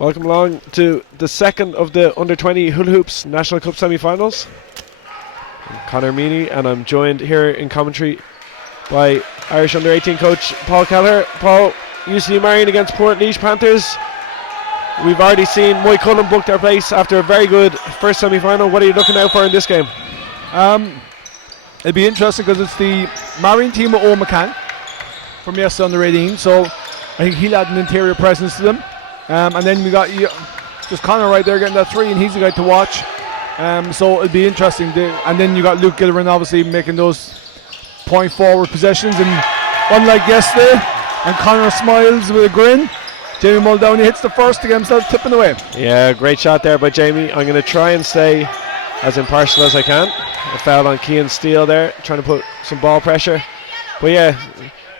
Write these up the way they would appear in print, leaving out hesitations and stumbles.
Welcome along to the second of the Under-20 Hula Hoops National Cup semi-finals. I'm Conor Meany, and I'm joined here in commentary by Irish Under-18 coach Paul Kelleher. Paul, UCD Marian against Portlaoise Panthers. We've already seen Moy Cullen book their place after a very good first semi-final. What are you looking out for in this game? It'll be interesting because it's the Marian team with Owen McCann from yesterday Under-18, so I think he'll add an interior presence to them. And then we got just Conor right there getting that three, and he's the guy to watch. So it'll be interesting. And then you got Luke Gillerin obviously making those point forward possessions. And unlike yesterday, and Conor smiles with a grin, Jamie Muldowney hits the first to get himself tipping away. Yeah, great shot there by Jamie. I'm going to try and stay as impartial as I can. A foul on Cian Steele there, trying to put some ball pressure. But yeah,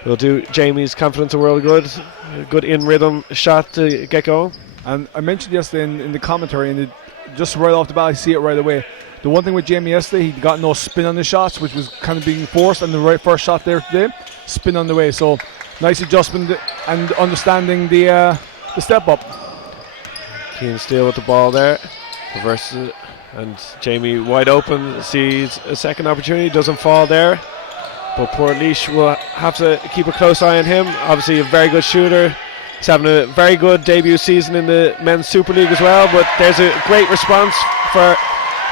we'll do Jamie's confidence a world of good. A good in rhythm shot to get going. And I mentioned yesterday in the commentary, and just right off the bat I see it right away. The one thing with Jamie yesterday, he got no spin on the shots, which was kind of being forced, and the right first shot there today, spin on the way. So nice adjustment and understanding the step up. Cian Steele with the ball there, reverses it, and Jamie wide open, sees a second opportunity, doesn't fall there. But Portlaoise will have to keep a close eye on him. Obviously a very good shooter. He's having a very good debut season in the Men's Super League as well. But there's a great response for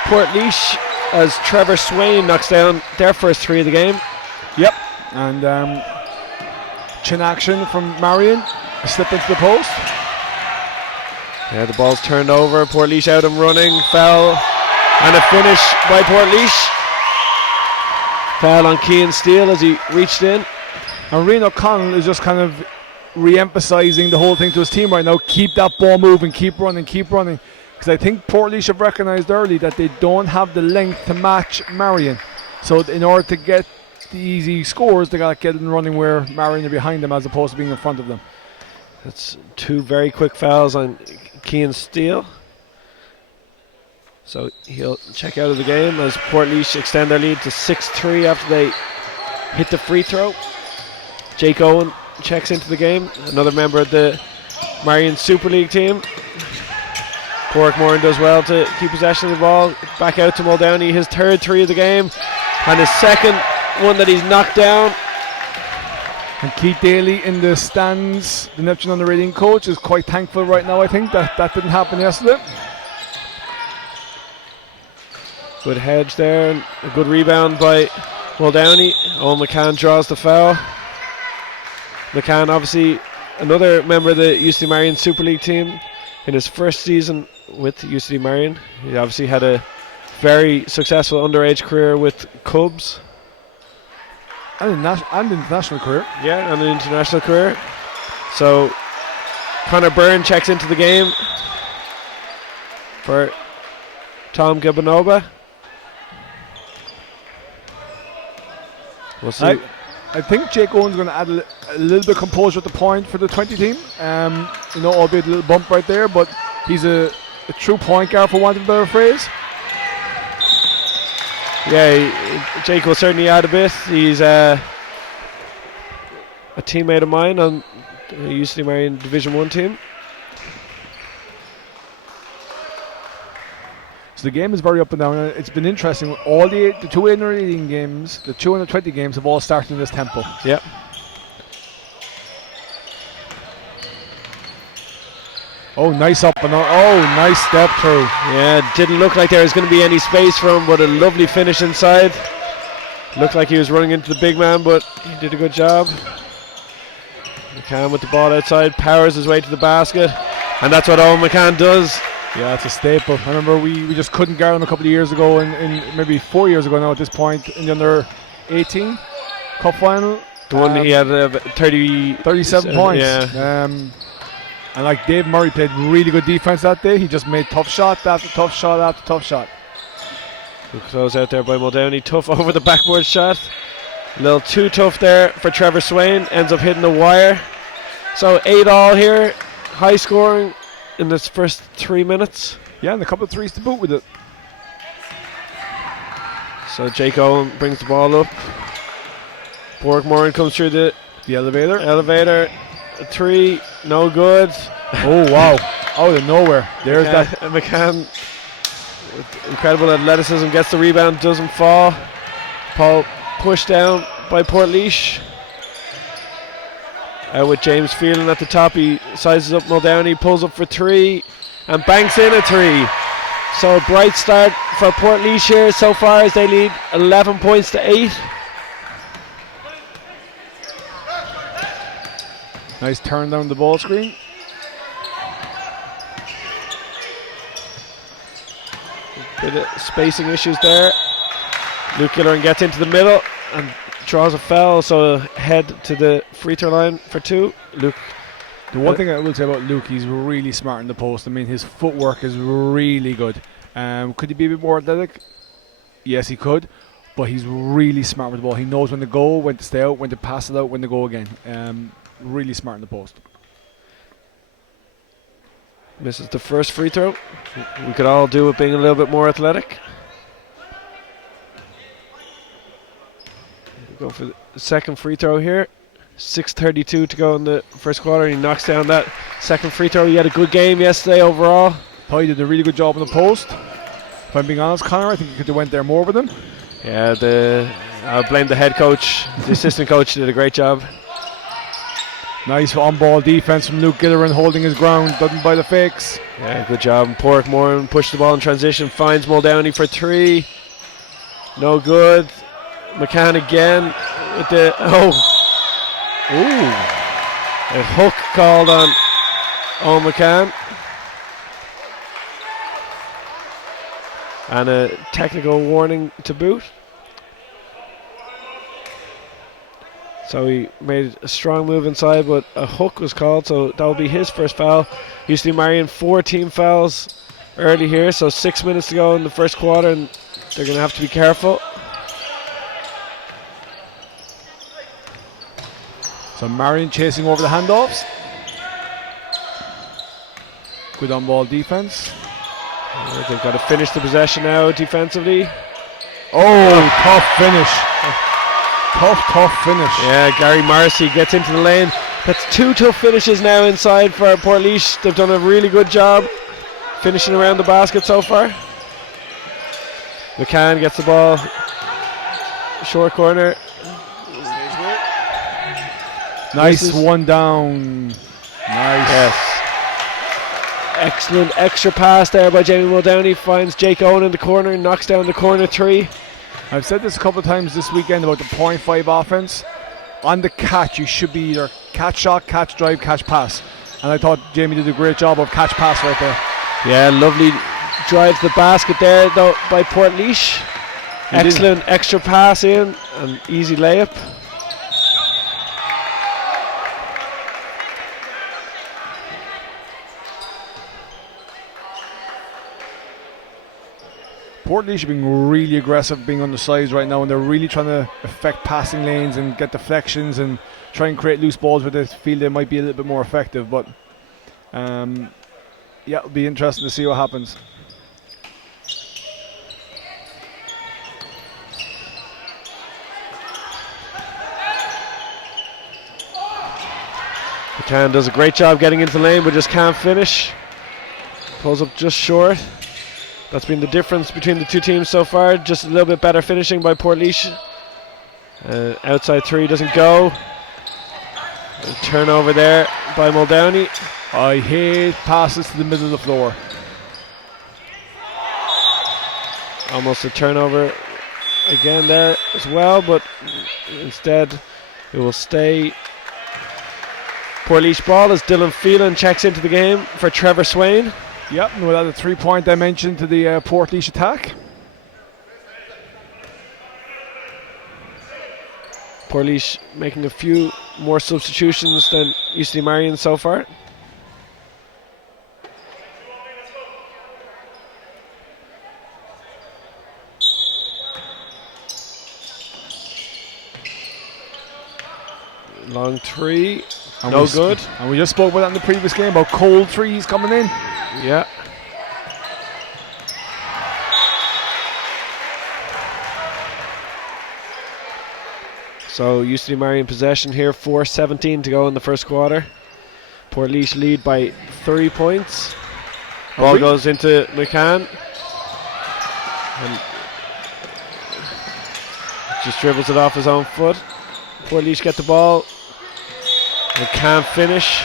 Portlaoise as Trevor Swain knocks down their first three of the game. Yep. And chin action from Marian. A slip into the post. Yeah, the ball's turned over. Portlaoise out and running. Foul. And a finish by Portlaoise. Foul on Cian Steele as he reached in. And Rian O'Connell is just kind of re-emphasising the whole thing to his team right now. Keep that ball moving, keep running. Because I think Portlaoise have recognised early that they don't have the length to match Marian. So in order to get the easy scores, they got to get them running where Marian are behind them as opposed to being in front of them. That's two very quick fouls on Cian Steele. So he'll check out of the game as Portlaoise extend their lead to 6-3 after they hit the free throw. Jake Owen checks into the game, another member of the Marian Super League team. Portmoran does well to keep possession of the ball. Back out to Muldowney, his third three of the game, and his second one that he's knocked down. And Keith Daly in the stands, the Neptune Under-18 coach, is quite thankful right now, I think, that didn't happen yesterday. Good hedge there, and a good rebound by Muldowney. Owen McCann draws the foul. McCann, obviously another member of the UCD Marian Super League team. In his first season with UCD Marian, he obviously had a very successful underage career with Cubs. And international career. Yeah, and an international career. So Conor Byrne checks into the game for Tom Gabanoba. We'll see. I think Jake Owen's going to add a little bit of composure at the point for the 20 team. Albeit a little bump right there, but he's a true point guard, for want of a better phrase. Yeah, Jake will certainly add a bit. He's a teammate of mine on the UCD Marian Division 1 team. So the game is very up and down. It's been interesting. All the two Under-18 games, the 2 Under-20 games have all started in this tempo. Yep. Oh, nice up and nice step through. Yeah, didn't look like there was going to be any space for him, but a lovely finish inside. Looked like he was running into the big man, but he did a good job. McCann with the ball outside, powers his way to the basket, and that's what Owen McCann does. Yeah, it's a staple. I remember we just couldn't guard him a couple of years ago, in maybe 4 years ago now at this point, in the Under-18 Cup final. The one he had 37 points. Yeah. And like Dave Murray played really good defense that day. He just made tough shot after tough shot after tough shot. Good close out there by Muldowney. Tough over the backboard shot. A little too tough there for Trevor Swain. Ends up hitting the wire. So 8-all here. High scoring in this first 3 minutes. Yeah, and a couple of threes to boot with it. So Jake Owen brings the ball up. Portmoran comes through the elevator. A three, no good. Oh, wow. out of nowhere. There's that. McCann, with incredible athleticism, gets the rebound, doesn't fall. Paul pushed down by Portlaoise. Out with James Phelan at the top. He sizes up Muldowney, pulls up for three, and banks in a three. So a bright start for Portlaoise here so far as they lead 11 points to 8. Nice turn down the ball screen. Bit of spacing issues there. Luke Gillerin gets into the middle and draws a foul, so head to the free throw line for 2. Luke. The one thing I will say about Luke, he's really smart in the post. I mean, his footwork is really good. Could he be a bit more athletic? Yes, he could. But he's really smart with the ball. He knows when to go, when to stay out, when to pass it out, when to go again. Really smart in the post. Misses the first free throw. We could all do with being a little bit more athletic. Go for the second free throw here. 6:32 to go in the first quarter. He knocks down that second free throw. He had a good game yesterday overall. Thought he did a really good job on the post. If I'm being honest, Connor, I think he could have went there more with him. Yeah, I blame the head coach. The assistant coach did a great job. Nice on-ball defense from Luke Gillerin, holding his ground, doesn't buy the fakes. Yeah, good job. Portmore pushed the ball in transition, finds Muldowney for 3. No good. McCann again with the a hook called on McCann. And a technical warning to boot. So he made a strong move inside, but a hook was called, so that will be his first foul. UCD Marian 4 team fouls early here, so 6 minutes to go in the first quarter, and they're going to have to be careful. So Marian chasing over the handoffs. Good on-ball defense. They've got to finish the possession now defensively. Oh, tough finish. Tough finish. Yeah, Gary Marcy gets into the lane. That's 2 tough finishes now inside for Portlaoise. They've done a really good job finishing around the basket so far. McCann gets the ball. Short corner. Nice one down. Nice. Yes. Excellent extra pass there by Jamie Muldowney. Finds Jake Owen in the corner, knocks down the corner 3. I've said this a couple of times this weekend about the 0.5 offense. On the catch, you should be either catch shot, catch drive, catch pass. And I thought Jamie did a great job of catch pass right there. Yeah, lovely drive to the basket there though by Portlaoise. Excellent extra pass in and easy layup. Portlaoise being really aggressive, being on the sides right now, and they're really trying to affect passing lanes and get deflections and try and create loose balls where they feel they might be a little bit more effective. But yeah, it'll be interesting to see what happens. McCann does a great job getting into the lane but just can't finish. Pulls up just short. That's been the difference between the two teams so far. Just a little bit better finishing by Portlaoise. Outside 3 doesn't go. A turnover there by Muldowney. I hate passes to the middle of the floor. Almost a turnover again there as well, but instead it will stay Portlaoise ball as Dylan Phelan checks into the game for Trevor Swain. Yep, and we'll add a 3-point dimension to the Portlaoise attack. Portlaoise making a few more substitutions than UCD Marian so far. Long 3, and no good. And we just spoke about that in the previous game about cold threes coming in. Yeah. So UCD Marian possession here, 4:17 to go in the first quarter. Portlaoise lead by 3 points. Ball goes into McCann. And just dribbles it off his own foot. Portlaoise get the ball. And can't finish.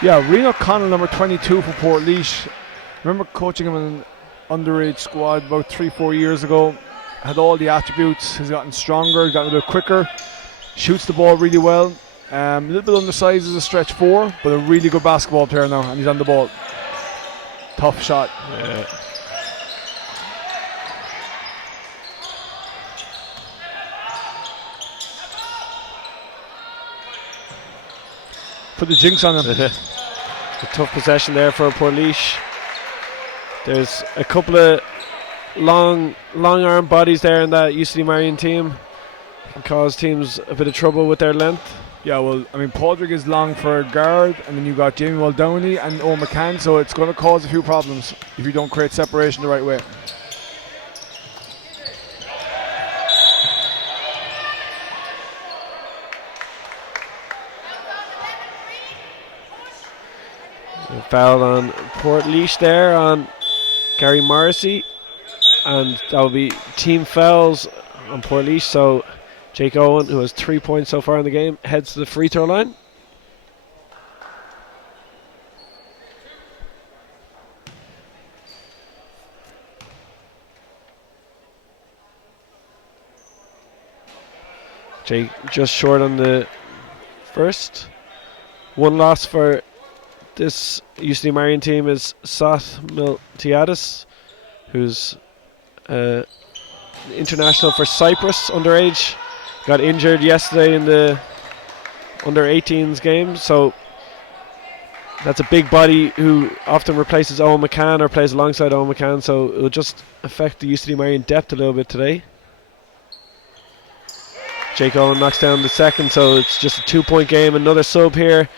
Yeah, Reno Connell, number 22 for Portlaoise. I remember coaching him in an underage squad about 3-4 years ago. Had all the attributes. He's gotten stronger, gotten a bit quicker. Shoots the ball really well. A little bit undersized as a stretch 4, but a really good basketball player now, and he's on the ball. Tough shot. Yeah. Put the jinx on him. A tough possession there for Portlaoise. There's a couple of long arm bodies there in that UCD Marian team. Can cause teams a bit of trouble with their length. Yeah, well, I mean, Padraig is long for a guard, and then you got Jamie Muldowney and Owen McCann, so it's going to cause a few problems if you don't create separation the right way. A foul on Portlaoise there on Gary Morrissey, and that will be team fouls on Portlaoise. So Jake Owen, who has 3 points so far in the game, heads to the free throw line. Jake just short on the first. One loss for this UCD Marian team is Sat Miltiadis, who's international for Cyprus underage. Got injured yesterday in the under 18s game, so that's a big body who often replaces Owen McCann or plays alongside Owen McCann, so it will just affect the UCD Marian depth a little bit today. Jake Owen knocks down the second, so it's just a 2-point game. Another sub here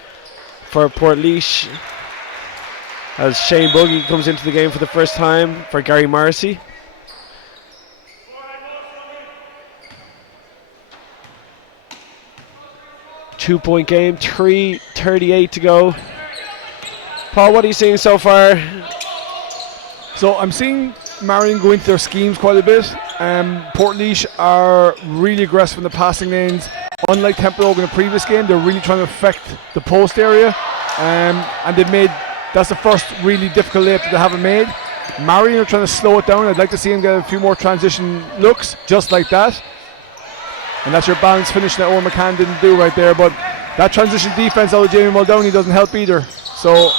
for Portlaoise as Shane Buggy comes into the game for the first time for Gary Morrissey. Two-point game, 3:38 to go. Paul, what are you seeing so far? So I'm seeing Marian go into their schemes quite a bit. Portlaoise are really aggressive in the passing lanes. Unlike Temple in the previous game, they're really trying to affect the post area. And that's the first really difficult layup that they haven't made. Marian are trying to slow it down. I'd like to see him get a few more transition looks, just like that. And that's your balanced finish that Owen McCann didn't do right there. But that transition defense out of Jamie Muldowney doesn't help either. So,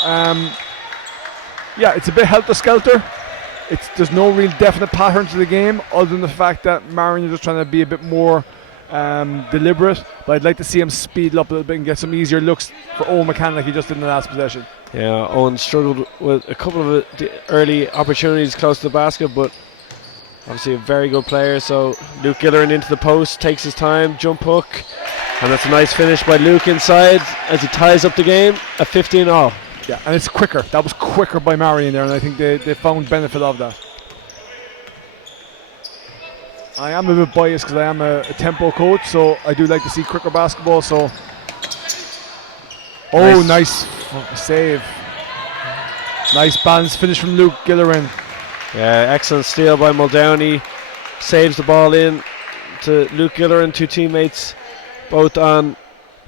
yeah, it's a bit helter-skelter. There's no real definite pattern to the game other than the fact that Marian are just trying to be a bit more deliberate. But I'd like to see him speed up a little bit and get some easier looks for Owen McCann like he just did in the last possession. Yeah, Owen struggled with a couple of the early opportunities close to the basket, but obviously a very good player. So Luke Gillerin into the post, takes his time, jump hook, and that's a nice finish by Luke inside as he ties up the game at 15-all. Yeah, and it's quicker. That was quicker by Marian there, and I think they found benefit of that. I am a bit biased because I am a tempo coach, so I do like to see quicker basketball. So, nice save. Nice balanced finish from Luke Gillerin. Yeah, excellent steal by Muldowney. Saves the ball in to Luke Gillerin, two teammates, both on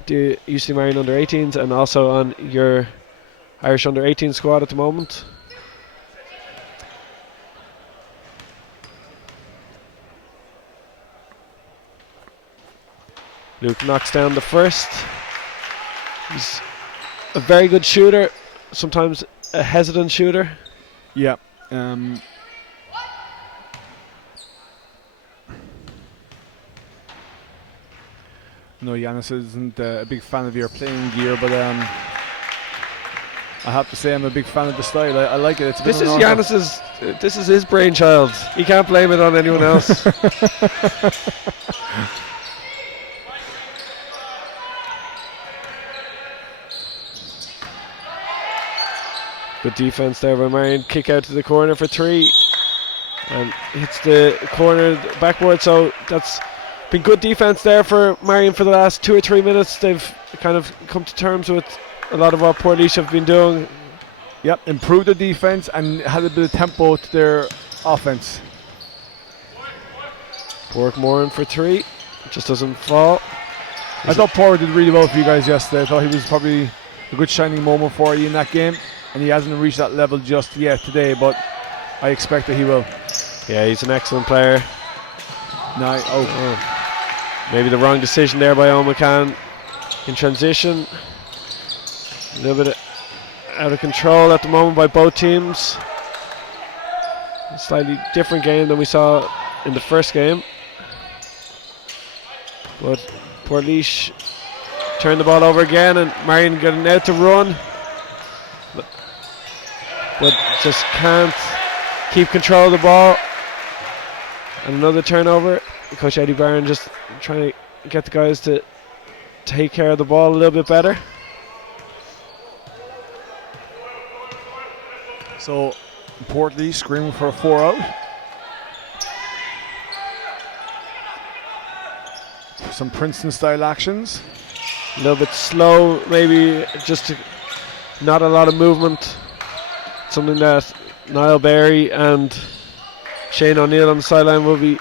the UCD Marian under 18s and also on your Irish under 18 squad at the moment. Luke knocks down the first. He's a very good shooter, sometimes a hesitant shooter. Yeah. No, Giannis isn't a big fan of your playing gear, but I have to say I'm a big fan of the style. I like it. This is Giannis's. This is his brainchild. He can't blame it on anyone else. Good defense there by Marian. Kick out to the corner for three, and hits the corner backboard. So that's been good defense there for Marian for the last 2 or 3 minutes. They've kind of come to terms with a lot of what Portlaoise have been doing. Yep, improved their defense and had a bit of tempo to their offense. Porkmore for 3. Just doesn't fall. I thought Porter did really well for you guys yesterday. I thought he was probably a good shining moment for you in that game, and he hasn't reached that level just yet today, but I expect that he will. Yeah, he's an excellent player. Maybe the wrong decision there by O'McCann in transition. A little bit out of control at the moment by both teams. A slightly different game than we saw in the first game. But Portlaoise turned the ball over again, and Marian getting out to run. But just can't keep control of the ball. And another turnover. Coach Eddie Barron just trying to get the guys to take care of the ball a little bit better. So Portlaoise screaming for a 4-out. Some Princeton style actions. A little bit slow, maybe just not a lot of movement. Something that Niall Berry and Shane O'Neill on the sideline will be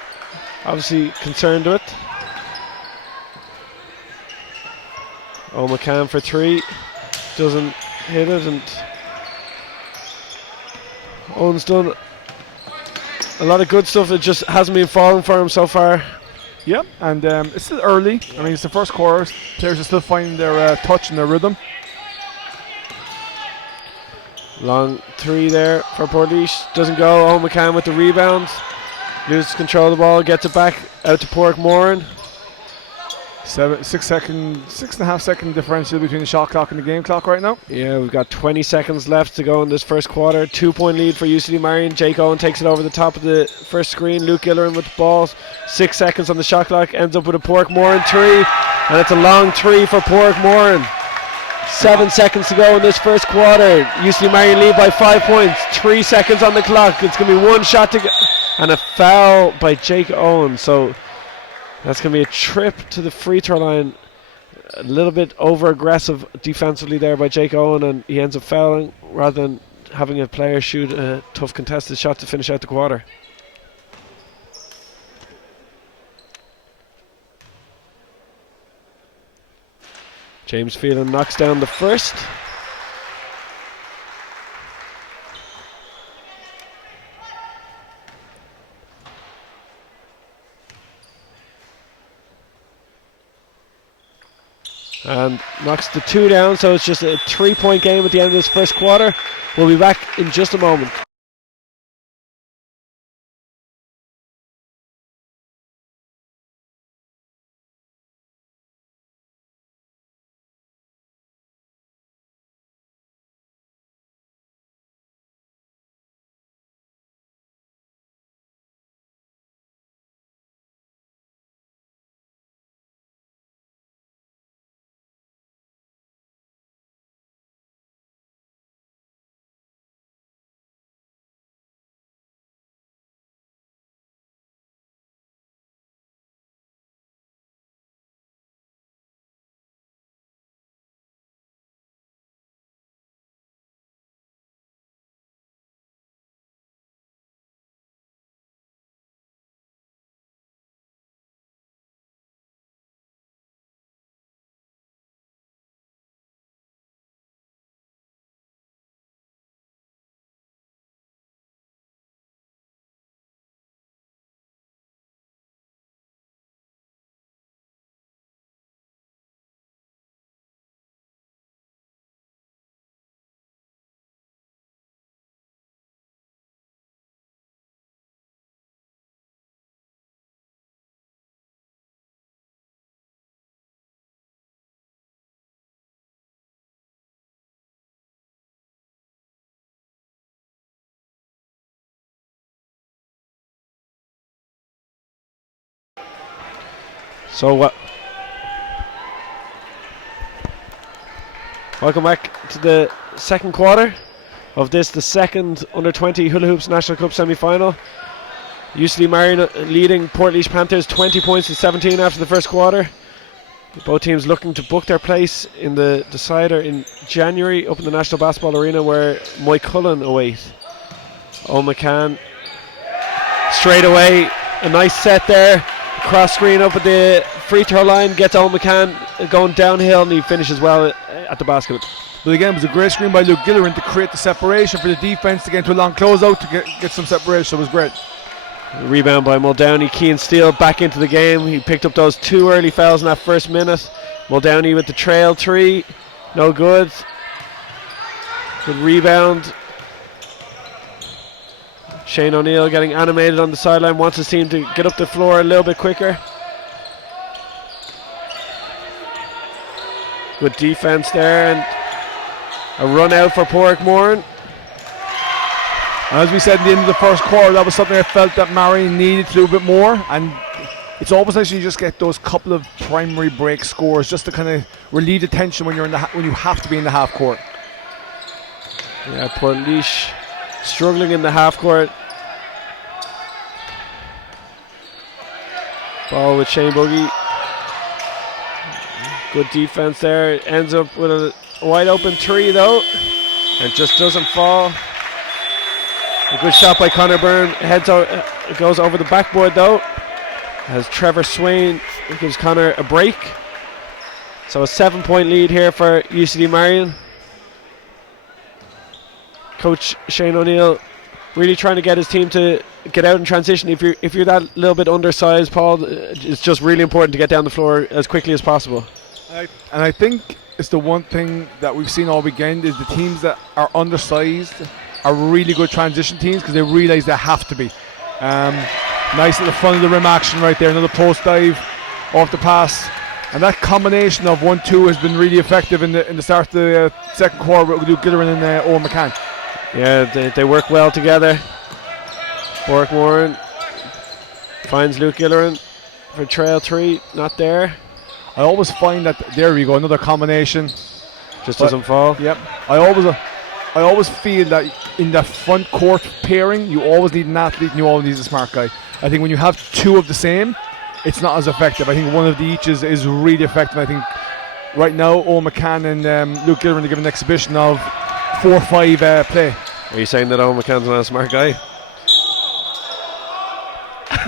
obviously concerned with. O'McCann for 3. Doesn't hit it, and Owen's done a lot of good stuff. It just hasn't been falling for him so far. Yep, and it's still early. I mean, it's the first quarter. Players are still finding their touch and their rhythm. Long 3 there for Portlaoise. Doesn't go. O'McCann with the rebound. Loses control of the ball. Gets it back out to Porkmore. 6.5 second differential between the shot clock and the game clock right now. Yeah, we've got 20 seconds left to go in this first quarter. 2-point lead for UCD Marian. Jake Owen takes it over the top of the first screen. Luke Gillerin with the ball. 6 seconds on the shot clock. Ends up with a Porkmore 3. And it's a long 3 for Porkmore. 7 seconds to go in this first quarter. UCD Marian lead by 5 points. 3 seconds on the clock. It's going to be one shot to go. And a foul by Jake Owen. So that's going to be a trip to the free throw line. A little bit over aggressive defensively there by Jake Owen, and he ends up fouling rather than having a player shoot a tough contested shot to finish out the quarter. James Phelan knocks down the first. And knocks the 2 down, so it's just a 3-point game at the end of this first quarter. We'll be back in just a moment. So welcome back to the second quarter of this, the second under-20 Hula Hoops National Cup semi-final. UCD Marian leading Portlaoise Panthers 20 points to 17 after the first quarter. Both teams looking to book their place in the decider in January up in the National Basketball Arena, where Mike Cullen await. McCann straight away, a nice set there. Cross screen up at the free throw line, gets McCann going downhill, and he finishes well at the basket. But again, it was a great screen by Luke Gillerin to create the separation for the defense to get into a long closeout to get some separation. So it was great. Rebound by Muldowney. Keane Steele back into the game. He picked up those 2 early fouls in that first minute. Muldowney with the trail 3. No good. Good rebound. Shane O'Neill getting animated on the sideline. Wants his team to get up the floor a little bit quicker. Good defense there. And a run out for Portmoran. As we said at the end of the first quarter, that was something I felt that Marian needed to do a bit more, and it's almost like you just get those couple of primary break scores just to kind of relieve the tension when you're when you have to be in the half court. Yeah, Portlaoise struggling in the half court. Ball with Shane Buggy. Good defense there. Ends up with a wide open 3 though, and just doesn't fall. A good shot by Conor Byrne. Goes over the backboard though. As Trevor Swain gives Conor a break. So a 7-point lead here for UCD Marian. Coach Shane O'Neill really trying to get his team to get out in transition. If you're that little bit undersized, Paul, it's just really important to get down the floor as quickly as possible. And I think it's the one thing that we've seen all weekend is the teams that are undersized are really good transition teams because they realise they have to be. Nice at the front of the rim action right there, another post dive off the pass, and that combination of 1-2 has been really effective in the start of the second quarter with Luke Gillerin and Owen McCann. Yeah, they work well together. Portmoran finds Luke Gillerin for trail 3, not there. I always find that there we go, another combination, just doesn't fall. Yep, I always feel that in the front court pairing, you always need an athlete and you always need a smart guy. I think when you have 2 of the same, it's not as effective. I think one of the each is really effective. I think right now, Owen McCann and Luke Gillerin are giving an exhibition of 4-5 play. Are you saying that Owen McCann's not a smart guy?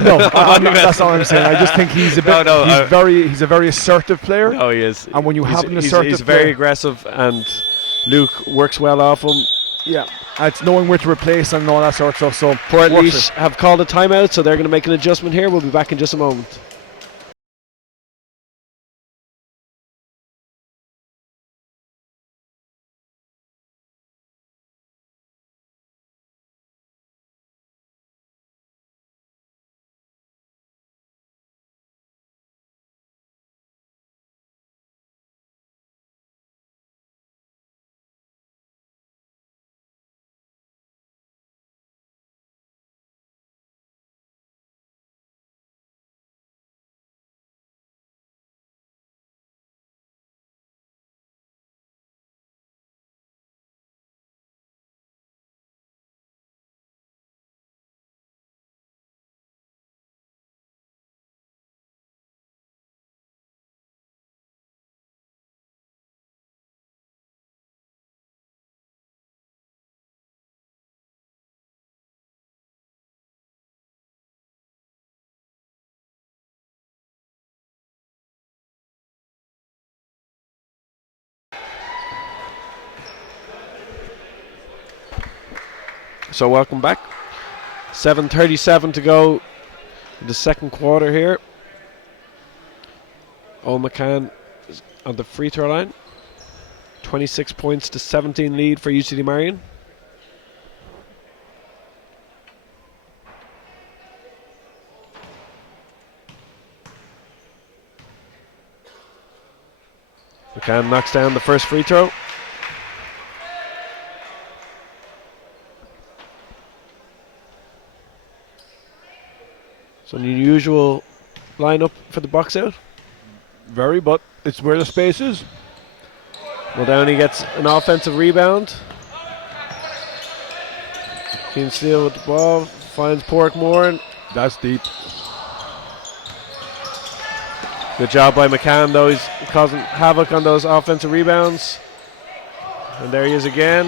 No, that's not what I'm saying. I just think he's a bit. He's a very assertive player. Oh, he is. And when you have an assertive, he's very aggressive, and Luke works well off him. Yeah, it's knowing where to replace and all that sort of stuff. So Portlaoise have called a timeout, so they're going to make an adjustment here. We'll be back in just a moment. So welcome back. 7:37 to go in the second quarter here. Owen McCann is on the free throw line. 26 points to 17 lead for UCD Marian. McCann knocks down the first free throw. It's an unusual lineup for the box out. Very, but it's where the space is. Muldowney gets an offensive rebound. Keane Steele with the ball, finds Portmoran. That's deep. Good job by McCann, though. He's causing havoc on those offensive rebounds. And there he is again.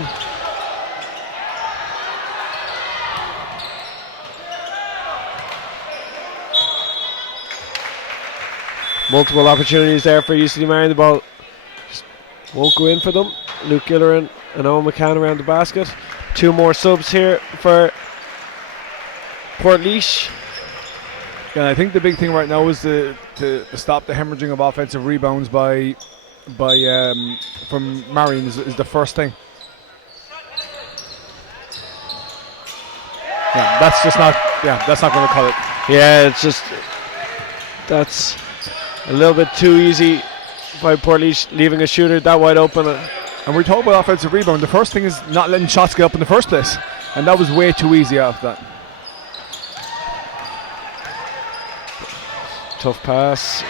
Multiple opportunities there for UCD Marian. The ball just won't go in for them. Luke Gilleran and Owen McCann around the basket. 2 more subs here for Portlaoise. Yeah, I think the big thing right now is to stop the hemorrhaging of offensive rebounds from Marian is the first thing. Yeah, that's not going to cut it. Yeah, it's just that's a little bit too easy by Portlaoise, leaving a shooter that wide open. And we're talking about offensive rebound. The first thing is not letting shots get up in the first place, and that was way too easy after that. Tough pass.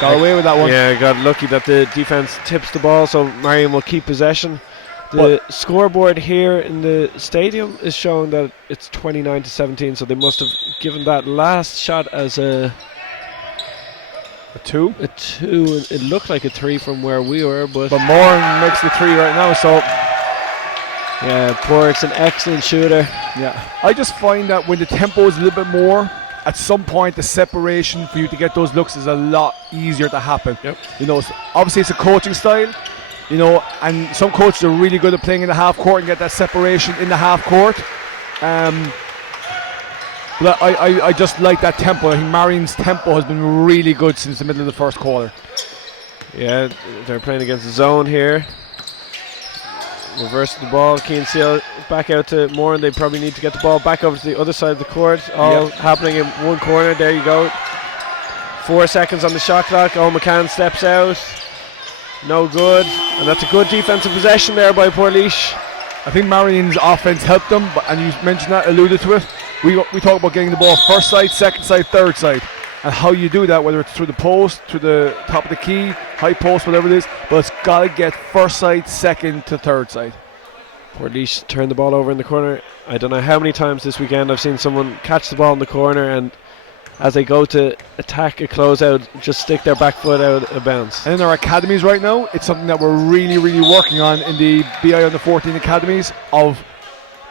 Got away with that one. Yeah, got lucky that the defense tips the ball, so Marian will keep possession. The scoreboard here in the stadium is showing that it's 29-17, so they must have given that last shot as a 2. A 2. It looked like a 3 from where we were, but Moran makes the 3 right now. So yeah, Porrick's an excellent shooter. Yeah, I just find that when the tempo is a little bit more, at some point the separation for you to get those looks is a lot easier to happen. Yep. You know, obviously it's a coaching style. You know, and some coaches are really good at playing in the half court and get that separation in the half court. But I just like that tempo. I think Marian's tempo has been really good since the middle of the first quarter. Yeah, they're playing against the zone here. Reverse the ball. Keane Seal back out to Moran. They probably need to get the ball back over to the other side of the court. All happening in one corner. There you go. 4 seconds on the shot clock. Owen McCann steps out. No good. And that's a good defensive possession there by Portlaoise. I think Marian's offense helped them, and you mentioned that, alluded to it. We talk about getting the ball first side, second side, third side, and how you do that, whether it's through the post, through the top of the key, high post, whatever it is, but it's got to get first side, second to third side. Portlaoise turned the ball over in the corner. I don't know how many times this weekend I've seen someone catch the ball in the corner and as they go to attack a closeout, just stick their back foot out of bounds. And in our academies right now, it's something that we're really, really working on in the BI under 14 academies, of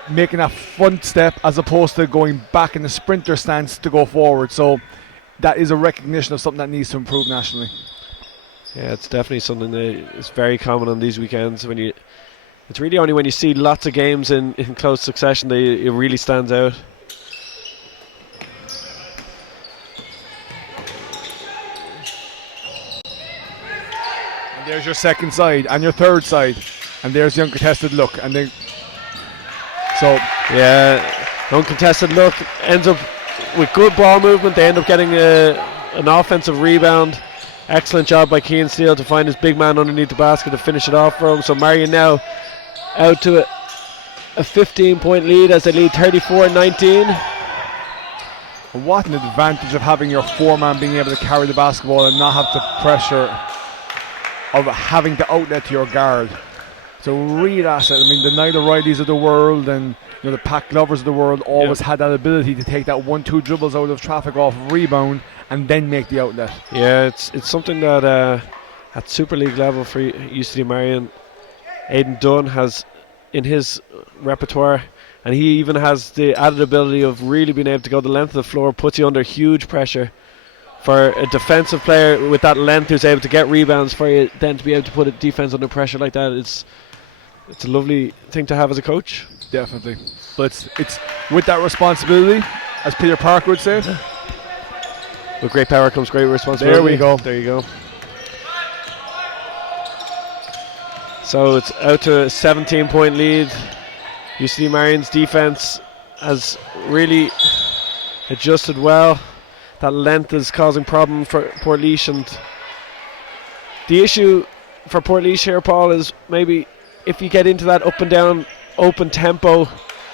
making that front step as opposed to going back in the sprinter stance to go forward. So that is a recognition of something that needs to improve nationally. Yeah, it's definitely something that is very common on these weekends. It's really only when you see lots of games in close succession that it really stands out. And there's your second side and your third side, and there's the uncontested look, and then uncontested look ends up with good ball movement. They end up getting an offensive rebound. Excellent job by Keane Steele to find his big man underneath the basket to finish it off for him. So Marian now out to a 15-point lead as they lead 34-19. What an advantage of having your foreman being able to carry the basketball and not have the pressure of having the outlet to your guard. It's a real asset. I mean, the Niall O'Reillys of the world and the Pat Glovers of the world always had that ability to take that 1-2 dribbles out of traffic off of rebound and then make the outlet. Yeah, it's something that at Super League level for UCD Marian, Aidan Dunn has in his repertoire, and he even has the added ability of really being able to go the length of the floor, puts you under huge pressure. For a defensive player with that length who's able to get rebounds for you, then to be able to put a defense under pressure like that, it's a lovely thing to have as a coach. Definitely. But it's with that responsibility, as Peter Parker would say. With great power comes great responsibility. There we go. There you go. So it's out to a 17-point lead. UCD Marian's defense has really adjusted well. That length is causing problem for Portlaoise, and the issue for Portlaoise here, Paul, is maybe if you get into that up and down open tempo,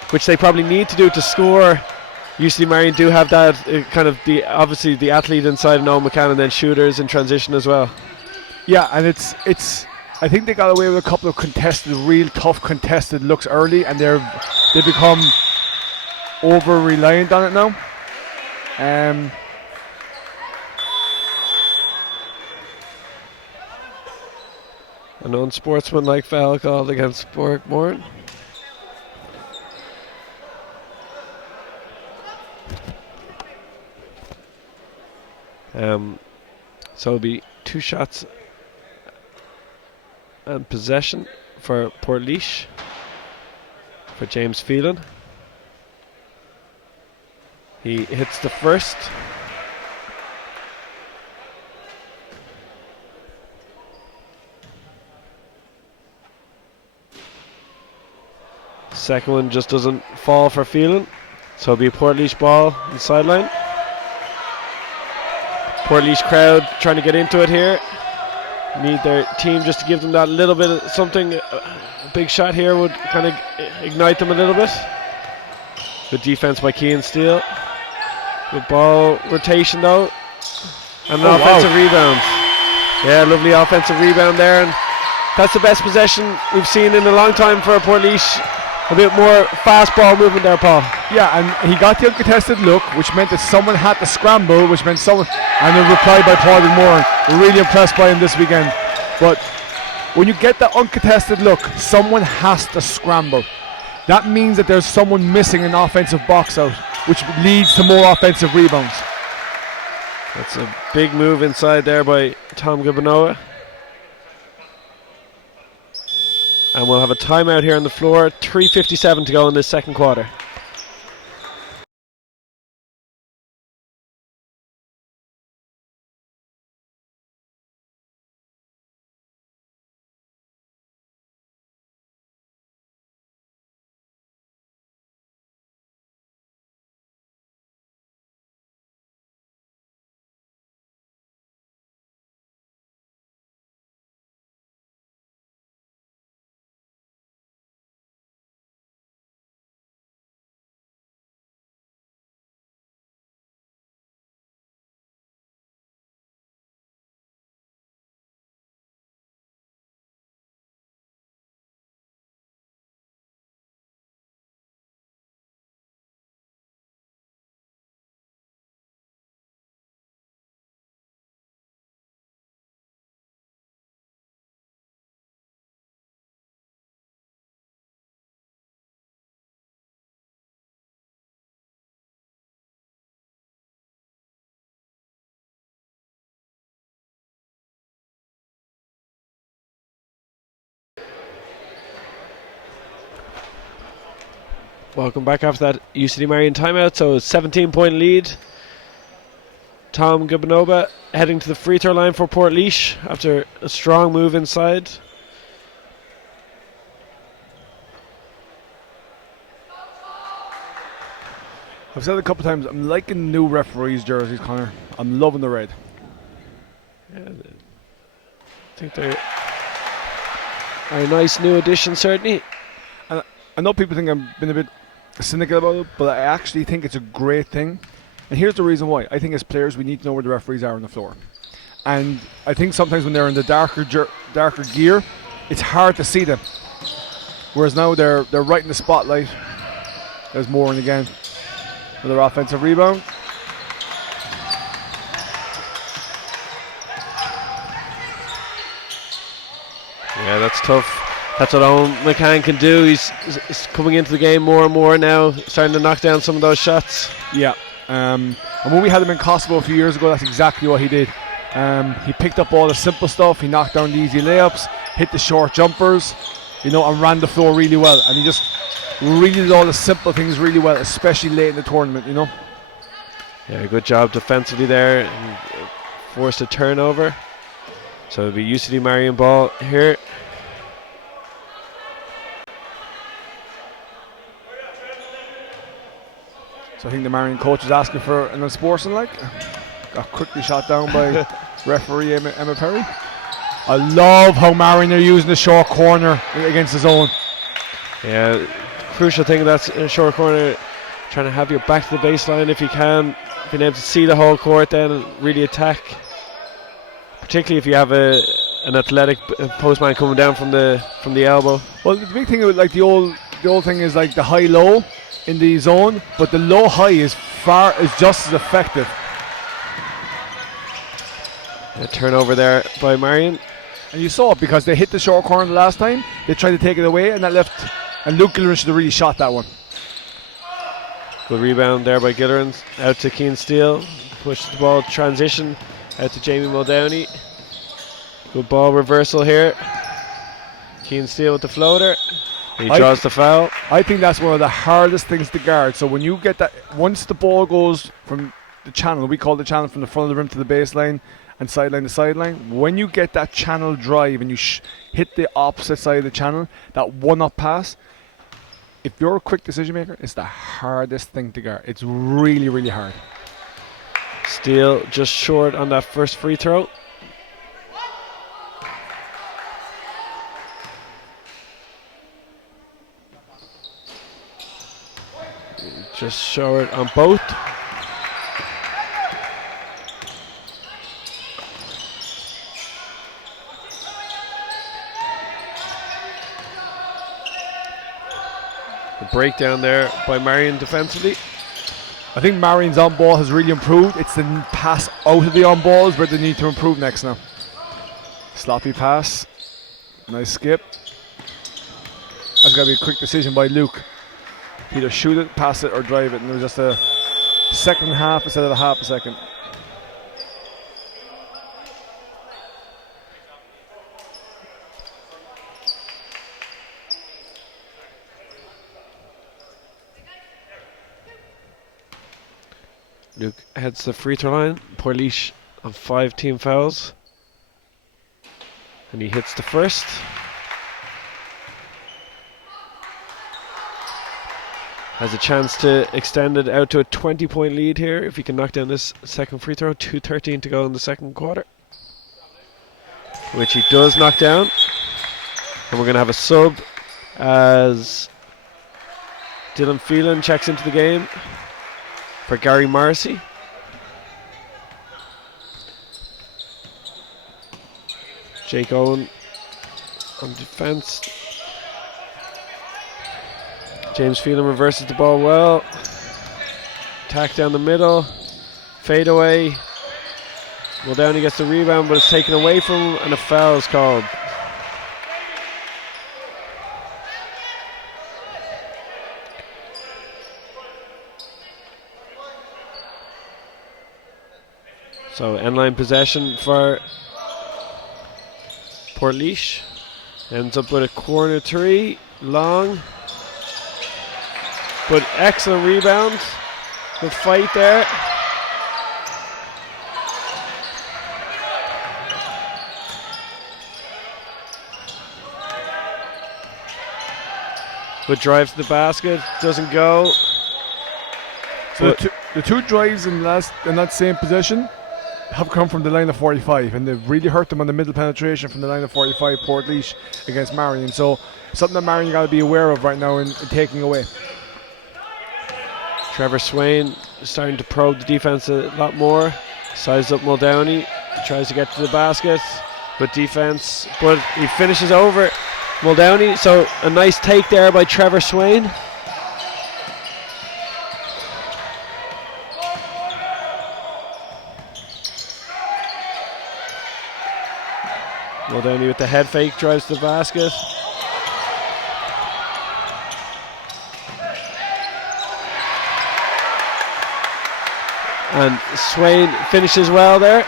which they probably need to do to score. UCD Marian do have that kind of obviously the athlete inside Noel McCann, and then shooters in transition as well. Yeah, and it's I think they got away with a couple of real tough contested looks early, and they've become over reliant on it now. An unsportsmanlike foul called against Borgmore. So it'll be 2 shots and possession for Portlaoise, for James Phelan. He hits the first. Second one just doesn't fall for Phelan, so it'll be a Portlaoise ball on the sideline. Portlaoise crowd trying to get into it here. Need their team just to give them that little bit of something. A big shot here would kind of ignite them a little bit. Good defense by Cian Steele. Good ball rotation though. And an offensive rebound. Yeah, lovely offensive rebound there. And that's the best possession we've seen in a long time for Portlaoise. A bit more fast ball movement there, Paul. Yeah, and he got the uncontested look, which meant that someone had to scramble, which meant someone, and a reply by Paul Moore. We're really impressed by him this weekend. But when you get the uncontested look, someone has to scramble. That means that there's someone missing an offensive box out, which leads to more offensive rebounds. That's a big move inside there by Tom Gabanoa. And we'll have a timeout here on the floor. 3:57 to go in this second quarter. Welcome back after that UCD Marian timeout. So 17-point lead. Tom Gabanoa heading to the free throw line for Portlaoise after a strong move inside. I've said it a couple of times, I'm liking the new referees' jerseys, Connor. I'm loving the red. Yeah, I think they're a nice new addition, certainly. And I know people think I've been a bit cynical about it, but I actually think it's a great thing. And here's the reason why. I think as players we need to know where the referees are on the floor. And I think sometimes when they're in the darker gear, it's hard to see them. Whereas now they're right in the spotlight. There's Moran again. Another offensive rebound. Yeah, that's tough. That's what Owen McCann can do. He's coming into the game more and more now, starting to knock down some of those shots. Yeah. And when we had him in Kosovo a few years ago, that's exactly what he did. He picked up all the simple stuff. He knocked down the easy layups, hit the short jumpers, and ran the floor really well. And he just really did all the simple things really well, especially late in the tournament, Yeah, good job defensively there. And forced a turnover. So it'll be UCD Marian ball here. So I think the Marian coach is asking for an unsportsmanlike. Got quickly shot down by referee Emma Perry. I love how Marian are using the short corner against his own. Yeah, crucial thing that's in a short corner, trying to have your back to the baseline if you can, being able to see the whole court then and really attack. Particularly if you have an athletic postman coming down from the elbow. Well, the big thing with the old thing is like the high-low in the zone, but the low-high is just as effective. A turnover there by Marian. And you saw it because they hit the short corner the last time. They tried to take it away, and that left. And Luke Gillerin should have really shot that one. Good rebound there by Gillerin. Out to Keane Steele. Pushes the ball, transition out to Jamie Muldowney. Good ball reversal here. Keane Steele with the floater. He draws the foul. I think that's one of the hardest things to guard. So when you get that, once the ball goes from the channel, we call the channel from the front of the rim to the baseline and sideline to sideline. When you get that channel drive and you hit the opposite side of the channel, that one-up pass, if you're a quick decision maker, it's the hardest thing to guard. It's really, really hard. Steele just short on that first free throw. Just short on both. The breakdown there by Marian defensively. I think Marian's on ball has really improved. It's the pass out of the on balls where they need to improve next now. Sloppy pass. Nice skip. That's got to be a quick decision by Luke. Either shoot it, pass it, or drive it. And it was just a second half instead of a half a second. Luke heads to the free throw line. Portlaoise on 5 team fouls. And he hits the first. Has a chance to extend it out to a 20-point lead here if he can knock down this second free throw. 2:13 to go in the second quarter, which he does knock down. And we're going to have a sub as Dylan Phelan checks into the game for Gary Morrissey. Jake Owen on defense. James Phelan reverses the ball well. Attack down the middle. Fade away. Muldowney gets the rebound, but it's taken away from him, and a foul is called. So end-line possession for Portlaoise. Ends up with a corner three. Long. But excellent rebound. Good fight there. Good drive to the basket. Doesn't go. So the two drives in that same possession have come from the line of 45, and they've really hurt them on the middle penetration from the line of 45, Portlaoise against Marian. So something that Marian got to be aware of right now in taking away. Trevor Swain starting to probe the defense a lot more. Sizes up Muldowney. Tries to get to the basket. Good defense. But he finishes over Muldowney. So a nice take there by Trevor Swain. Muldowney with the head fake. Drives to the basket. And Swain finishes well there.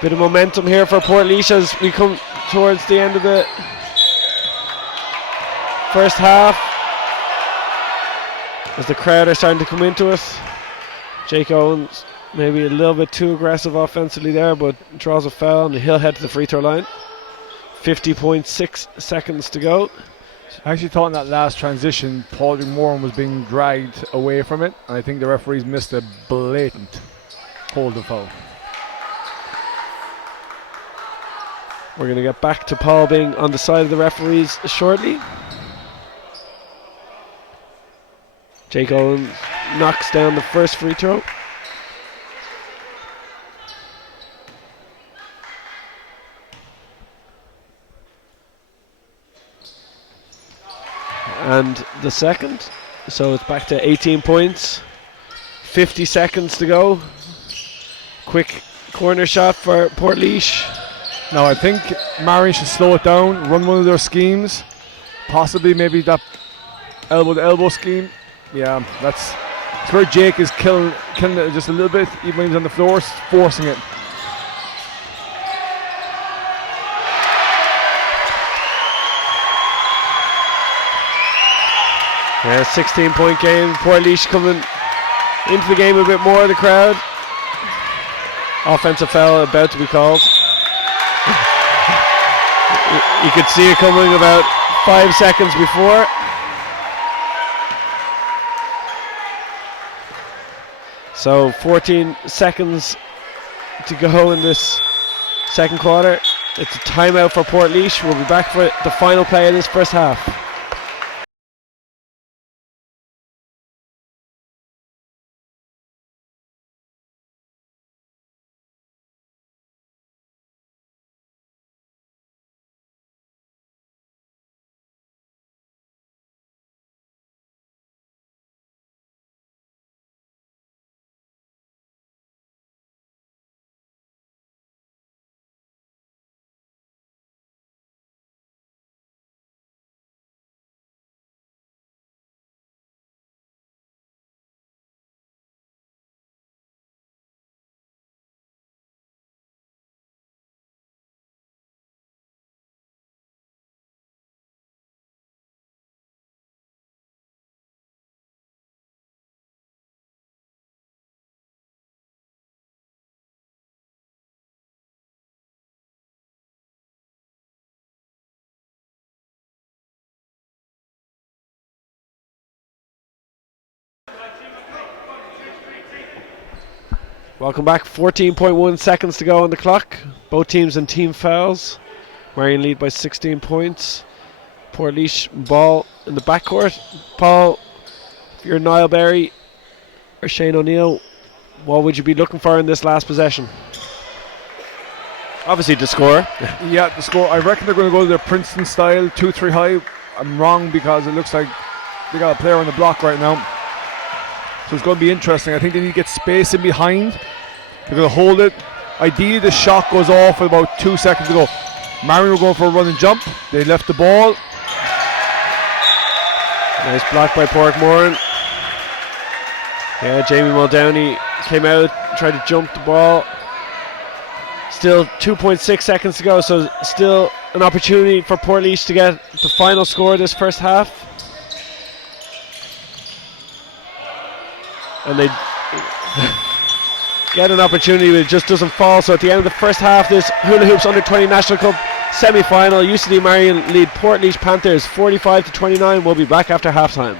Bit of momentum here for Portlaoise as we come towards the end of the first half. As the crowd are starting to come into us. Jake Owens maybe a little bit too aggressive offensively there, but draws a foul and he'll head to the free throw line. 50.6 seconds to go. I actually thought in that last transition, Paul Moran was being dragged away from it, and I think the referees missed a blatant hold of foul. We're going to get back to Paul being on the side of the referees shortly. Jake Owen knocks down the first free throw. And the second, so it's back to 18 points, 50 seconds to go. Quick Corner shot for Portlaoise. Now I think Marian should slow it down, run one of their schemes, possibly maybe that elbow to elbow scheme. Yeah, that's where Jake is killing it just a little bit, even when he's on the floor, forcing it. Yeah, 16-point game. Portlaoise coming into the game a bit more, the crowd. Offensive foul about to be called. You could see it coming about 5 seconds before. So 14 seconds to go in this second quarter. It's a timeout for Portlaoise. We'll be back for the final play of this first half. Welcome back. 14.1 seconds to go on the clock. Both teams in team fouls. Marian lead by 16 points. Portlaoise ball in the backcourt. Paul, if you're Niall Berry or Shane O'Neill, what would you be looking for in this last possession? Obviously the score. Yeah, the score. I reckon they're going to go to their Princeton style, 2-3 high. I'm wrong because it looks like they got a player on the block right now. So it's going to be interesting. I think they need to get space in behind. They're going to hold it. Ideally, the shot goes off with about 2 seconds to go. Marian were going for a run and jump. They left the ball. Nice block by Portmoran. Yeah, Jamie Muldowney came out, tried to jump the ball. Still 2.6 seconds to go, so still an opportunity for Portlaoise to get the final score of this first half. And they get an opportunity, but it just doesn't fall. So at the end of the first half, this Hula Hoops Under-20 National Cup semi-final, UCD Marian lead Portlaoise Panthers 45-29. We'll be back after halftime.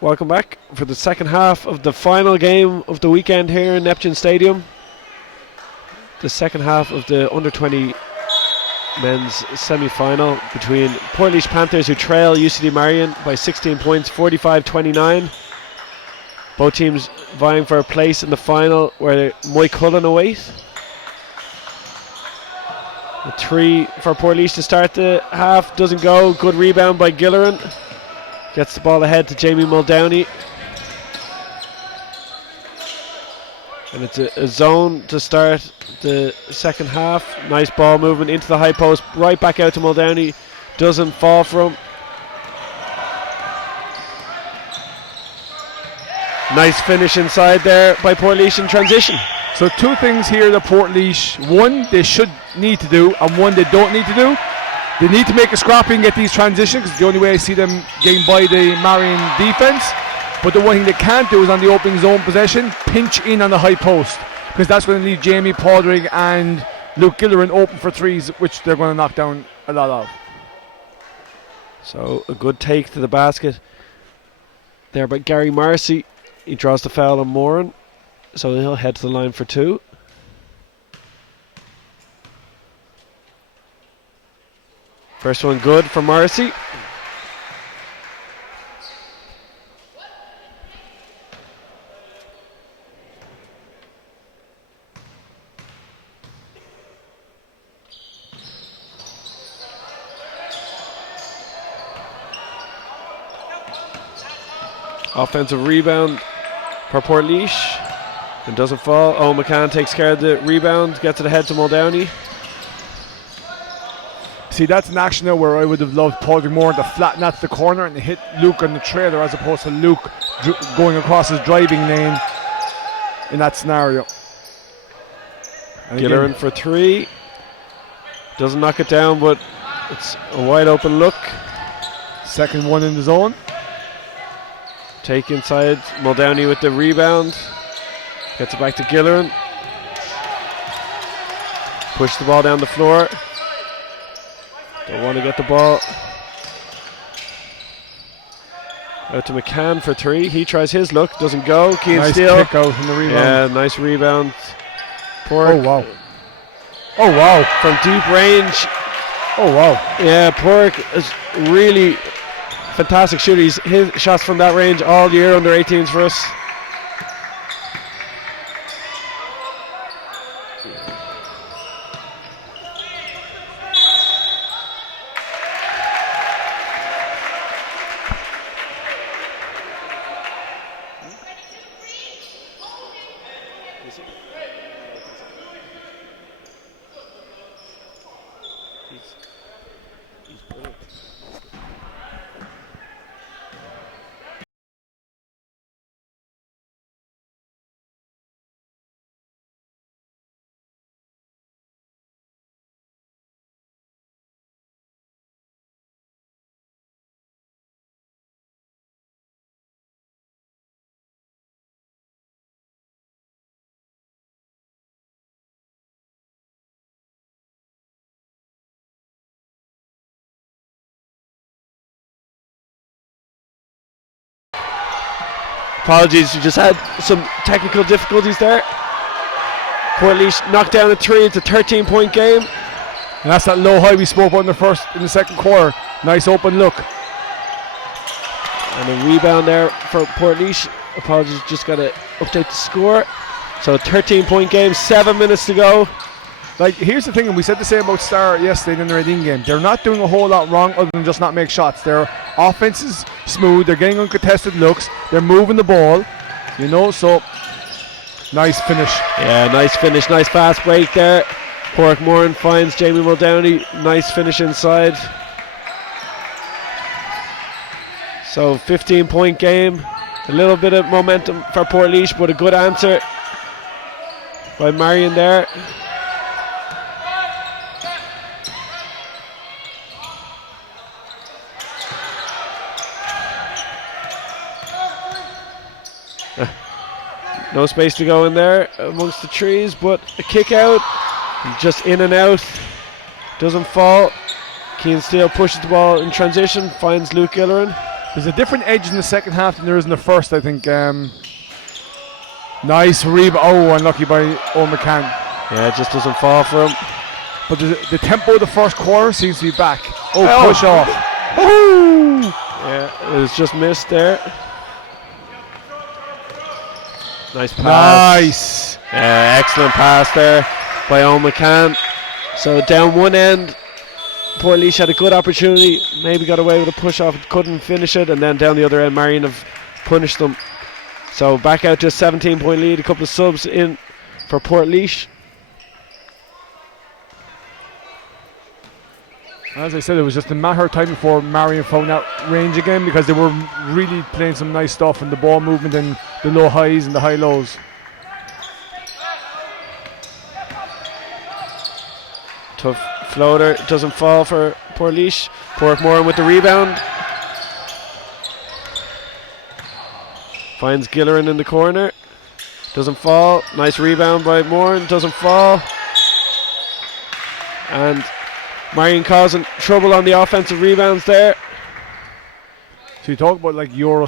Welcome back for the second half of the final game of the weekend here in Neptune Stadium. The second half of the under-20 men's semi-final between Portlaoise Panthers, who trail UCD Marian by 16 points, 45-29. Both teams vying for a place in the final where Mike HULA awaits. A 3 for Portlaoise to start the half, doesn't go. Good rebound by Gilleran. Gets the ball ahead to Jamie Muldowney. And it's a zone to start the second half. Nice ball movement into the high post, right back out to Muldowney. Doesn't fall for him. Nice finish inside there by Portlaoise in transition. So two things here that Portlaoise, one they should need to do and one they don't need to do. They need to make a scrappy and get these transitions, because the only way I see them getting by the Marian defence. But the one thing they can't do is on the opening zone possession, pinch in on the high post, because that's going to leave Jamie Padraig and Luke Gilleran open for threes, which they're going to knock down a lot of. So a good take to the basket there by Gary Marcy. He draws the foul on Moran, so he'll head to the line for 2. First one good for Marcy. Offensive rebound for Portlaoise, and doesn't fall. Oh, McCann takes care of the rebound, gets it ahead to Muldowney. See, that's an action now where I would have loved Padraig Moran to flatten that to the corner and hit Luke on the trailer, as opposed to Luke going across his driving lane in that scenario. And Gilleran for 3. Doesn't knock it down, but it's a wide open look. Second one in the zone. Take inside, Muldowney with the rebound. Gets it back to Gilleran. Push the ball down the floor. Don't want to get the ball. Out to McCann for 3. He tries his look, doesn't go. Keen nice steal. Kick out from the rebound. Yeah, nice rebound. Pork. Oh wow. Oh wow. From deep range. Oh wow. Yeah, Pork is really fantastic shooter. He's hit shots from that range all year under 18s for us. Apologies, you just had some technical difficulties there. Portlaoise knocked down a 3. It's a 13-point game. And that's that low high we spoke about in the second quarter. Nice open look. And a rebound there for Portlaoise. Apologies, just got to update the score. So a 13-point game, 7 minutes to go. Like, here's the thing, and we said the same about Star yesterday in the Reading game. They're not doing a whole lot wrong other than just not make shots. Their offense is smooth. They're getting uncontested looks. They're moving the ball, you know, so nice finish. Yeah, nice finish, nice fast break there. Pork Moran finds Jamie Muldowney. Nice finish inside. So 15-point game. A little bit of momentum for Portlaoise, but a good answer by Marian there. No space to go in there amongst the trees, but a kick out, just in and out, doesn't fall. Keane Steele pushes the ball in transition, finds Luke Gillerin. There's a different edge in the second half than there is in the first, I think. Nice rebound. Oh, unlucky by O'McCann. Yeah, it just doesn't fall for him. But the tempo of the first quarter seems to be back. Oh, push off. Woo! Yeah, it was just missed there. Nice pass. Nice. Excellent pass there by O'McCann. So down one end, Portlaoise had a good opportunity, maybe got away with a push off, couldn't finish it, and then down the other end, Marian have punished them. So back out to a 17-point lead, a couple of subs in for Portlaoise. As I said, it was just a matter of time before Marian found that range again, because they were really playing some nice stuff in the ball movement and the low highs and the high lows. Tough floater, doesn't fall for Portlaoise. Portmore with the rebound. Finds Gillerin in the corner. Doesn't fall. Nice rebound by Moran, doesn't fall. And Marian causing trouble on the offensive rebounds there. So you talk about like Euro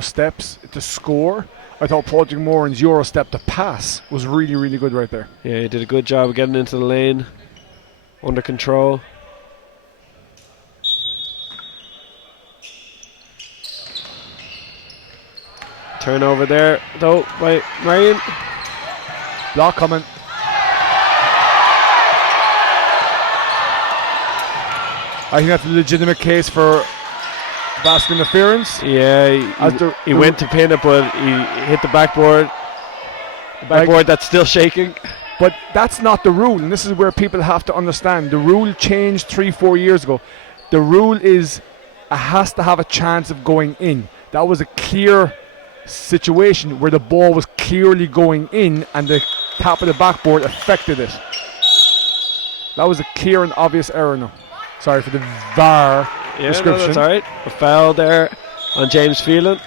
steps to score. I thought Padraig Moran's Euro step to pass was really, really good right there. Yeah, he did a good job of getting into the lane. Under control. Turnover there though by Marian. Block coming. I think that's a legitimate case for basket interference. Yeah, he went to pin it, but he hit the backboard. The backboard that's still shaking. But that's not the rule, and this is where people have to understand. The rule changed 3-4 years ago. The rule is it has to have a chance of going in. That was a clear situation where the ball was clearly going in and the top of the backboard affected it. That was a clear and obvious error. No, sorry for the VAR description. No, that's all right. A foul there on James Phelan.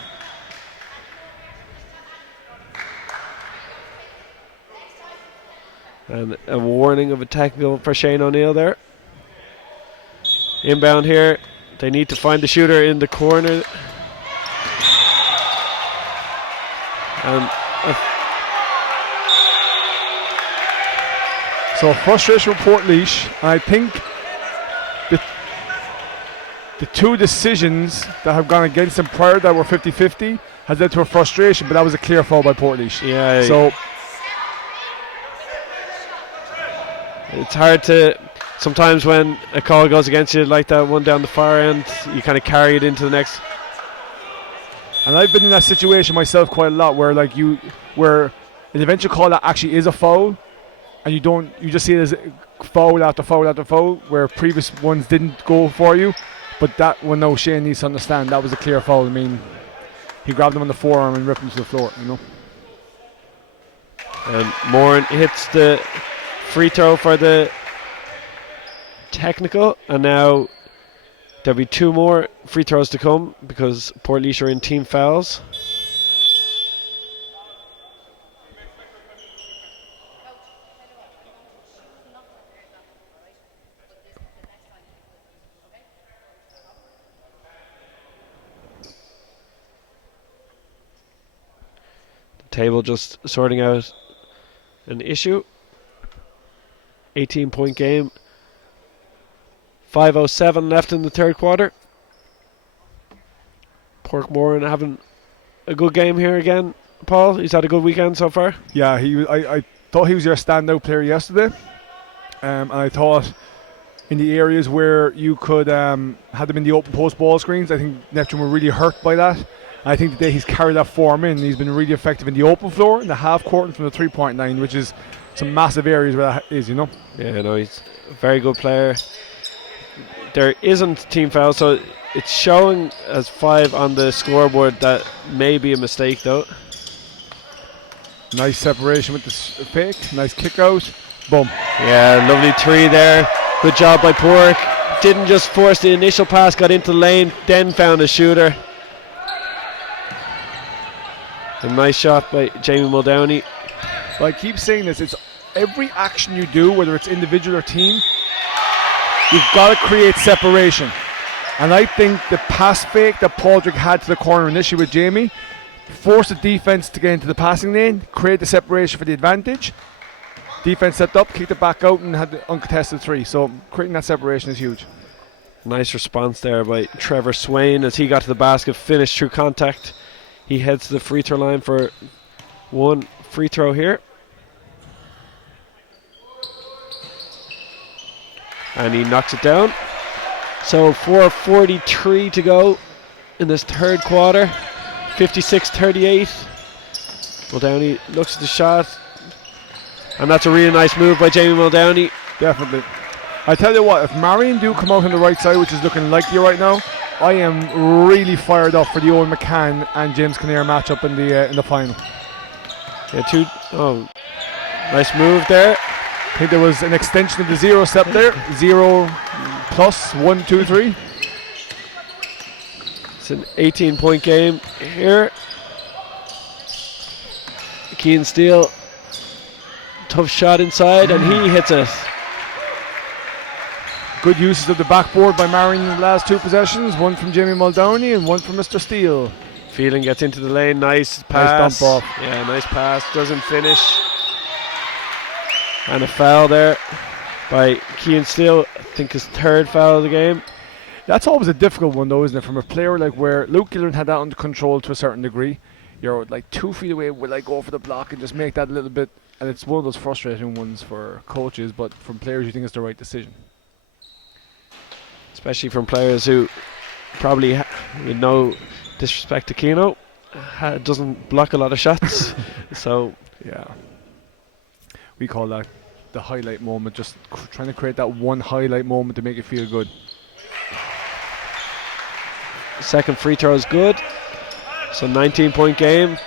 And a warning of a technical for Shane O'Neill there. Inbound here. They need to find the shooter in the corner. And so frustration with Portlaoise. I think the two decisions that have gone against them prior that were 50-50 has led to a frustration, but that was a clear foul by Portlaoise. Yeah. So it's hard to, sometimes when a call goes against you like that one down the far end, you kind of carry it into the next. And I've been in that situation myself quite a lot, where where an eventual call that actually is a foul, and you just see it as foul after foul after foul, where previous ones didn't go for you. But that one, no, Shane needs to understand that was a clear foul. I mean, he grabbed him on the forearm and ripped him to the floor, you know. And Moran hits the free throw for the technical, and now there'll be two more free throws to come because Portlaoise are in team fouls. The table just sorting out an issue. 18-point game. 5:07 left in the third quarter. Portmore having a good game here again. Paul, he's had a good weekend so far. Yeah, I thought he was your standout player yesterday, and I thought in the areas where you could have them in the open post ball screens, I think Neptune were really hurt by that. And I think today he's carried that form in. He's been really effective in the open floor, in the half court, and from the 3-point line, which is some massive areas where that is, you know. Yeah, no, he's a very good player. There isn't team foul, so it's showing as 5 on the scoreboard. That may be a mistake though. Nice separation with the fake, nice kick out, boom. Yeah, lovely 3 there. Good job by Pork. Didn't just force the initial pass, got into the lane, then found a shooter. A nice shot by Jamie Muldowney. But I keep saying this, it's every action you do, whether it's individual or team, you've got to create separation. And I think the pass fake that Padraig had to the corner initially with Jamie forced the defense to get into the passing lane, create the separation for the advantage. Defense stepped up, kicked it back out, and had the uncontested 3. So creating that separation is huge. Nice response there by Trevor Swain as he got to the basket, finished through contact. He heads to the free throw line for one free throw here. And he knocks it down. So 4:43 to go in this third quarter. 56-38. Muldowney looks at the shot. And that's a really nice move by Jamie Muldowney. Definitely. I tell you what, if Marian do come out on the right side, which is looking likely right now, I am really fired up for the Owen McCann and James Kinnear matchup in the final. Yeah, nice move there. I think there was an extension of the 0 step there. 0 plus 1, 2, 3. It's an 18-point game here. Keane Steele, tough shot inside, and he hits it. Good uses of the backboard by Marian in the last 2 possessions. One from Jamie Muldowney and one from Mr. Steele. Phelan gets into the lane, nice pass. Nice dump off. Yeah, nice pass, doesn't finish. And a foul there by Keane Steele, I think his 3rd foul of the game. That's always a difficult one though, isn't it? From a player like where Luke Gillard had that under control to a certain degree. You're like 2 feet away, will like go for the block and just make that a little bit, and it's one of those frustrating ones for coaches, but from players you think it's the right decision. Especially from players who probably, with no disrespect to Keno, doesn't block a lot of shots. So yeah, we call that the highlight moment, just trying to create that one highlight moment to make it feel good. Second free throw is good. So 19-point game.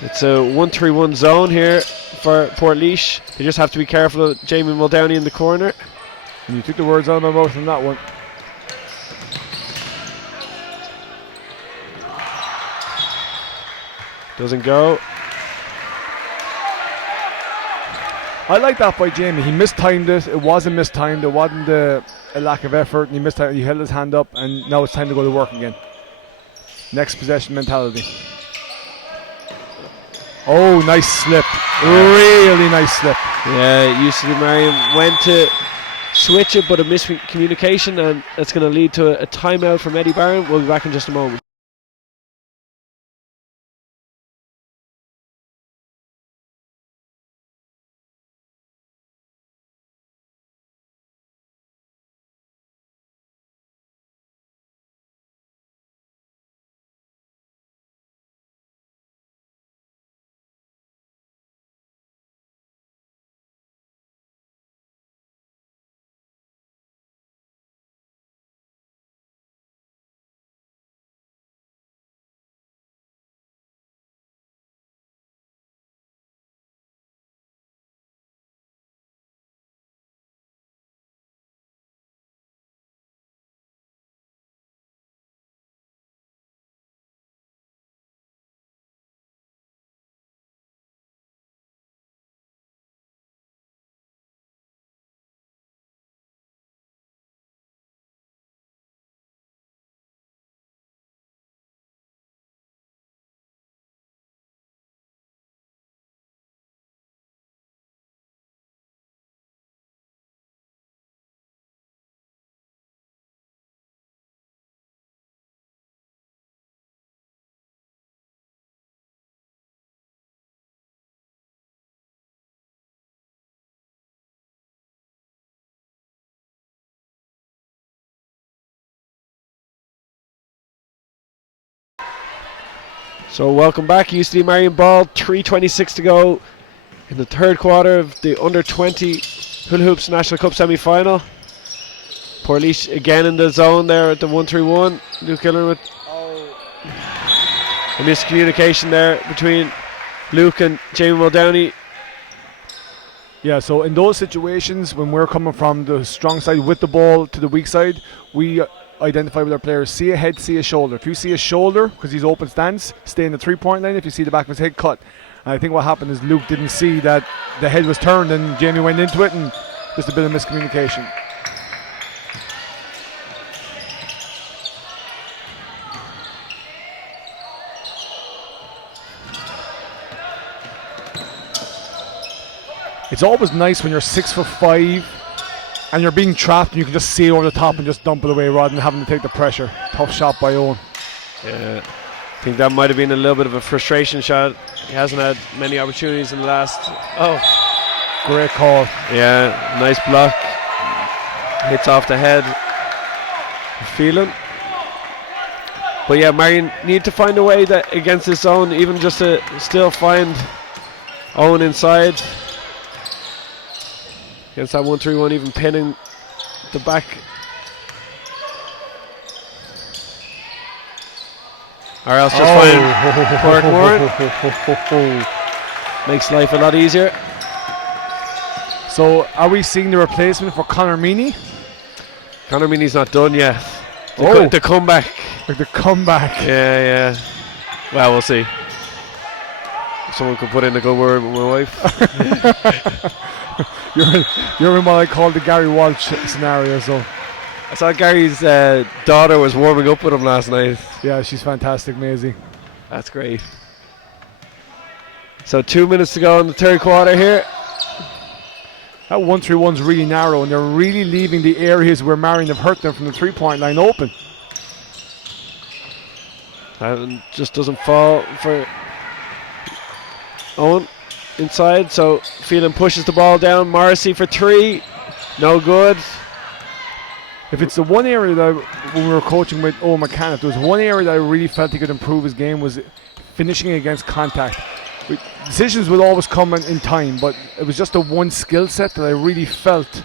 It's a 1-3-1 zone here for Portlaoise. They just have to be careful of Jamie Muldowney in the corner. And you took the words out of my mouth on that one. Doesn't go. I like that by Jamie. He mistimed it. It wasn't mistimed. It wasn't a lack of effort. And he held his hand up, and now it's time to go to work again. Next possession mentality. Oh, nice slip. Really nice slip. Yeah, UCD Marian went to switch it, but a miscommunication, and it's going to lead to a timeout from Eddie Barron. We'll be back in just a moment. So welcome back, UCD Marian ball, 3:26 to go in the third quarter of the under-20 Hula Hoops National Cup semi-final. Portlaoise again in the zone there at the 1-3-1. Luke Gillard with a miscommunication there between Luke and Jamie Muldowney. Yeah, so in those situations when we're coming from the strong side with the ball to the weak side, we identify with our players, see a head, see a shoulder. If you see a shoulder because he's open stance, stay in the 3-point line. If you see the back of his head, cut. And I think what happened is Luke didn't see that the head was turned and Jamie went into it, and just a bit of miscommunication. It's always nice when you're 6'5" and you're being trapped and you can just see over the top and just dump it away rather than having to take the pressure. Tough shot by Owen. Yeah, I think that might have been a little bit of a frustration shot. He hasn't had many opportunities in the last. Oh, great call. Yeah, nice block. Hits off the head. Feeling. But yeah, Marian need to find a way that against this zone, even just to still find Owen inside. Against that 1-3-1, even pinning the back. Or else just find Cork Warren. Makes life a lot easier. So are we seeing the replacement for Conor Meaney? Conor Meaney's not done yet. The comeback. Like the comeback. Yeah. Well, we'll see. Someone could put in a good word with my wife. You're in what I call the Gary Walsh scenario. So I saw Gary's daughter was warming up with him last night. Yeah, she's fantastic, Maisie. That's great. So 2 minutes to go in the third quarter here. That 1-3-1's really narrow, and they're really leaving the areas where Marian have hurt them from the 3-point line open. That just doesn't fall for Owen inside. So Phelan pushes the ball down. Morrissey for three. No good. If it's the one area that when we were coaching with Owen McCann, if there was one area that I really felt he could improve his game was finishing against contact. Decisions will always come in time, but it was just the one skill set that I really felt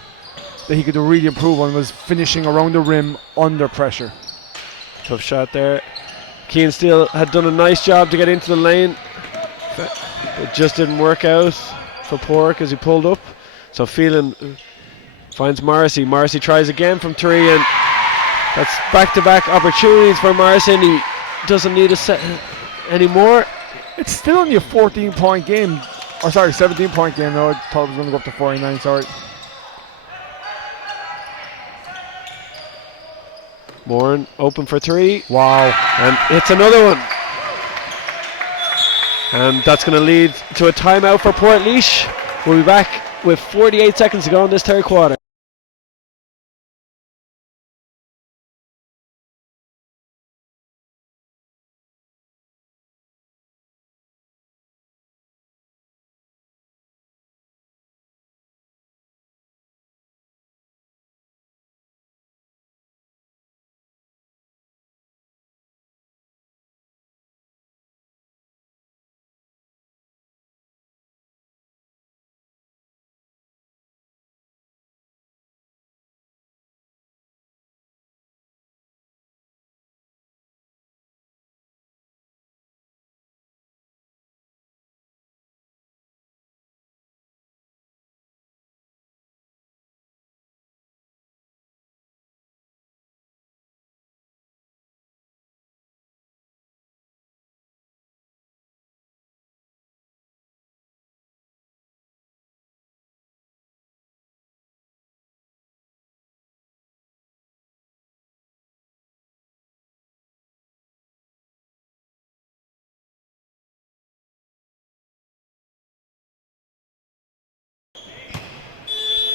that he could really improve on was finishing around the rim under pressure. Tough shot there. Keane Steele had done a nice job to get into the lane. It just didn't work out for Pork as he pulled up. So Phelan finds Morrissey. Morrissey tries again from three, and that's back-to-back opportunities for Morrissey. He doesn't need a set anymore. It's still only a 14-point game. Or sorry, 17-point game. No, I thought it was going to go up to 49. Sorry. Moran open for three. Wow. And it's another one. And that's going to lead to a timeout for Portlaoise. We'll be back with 48 seconds to go in this third quarter.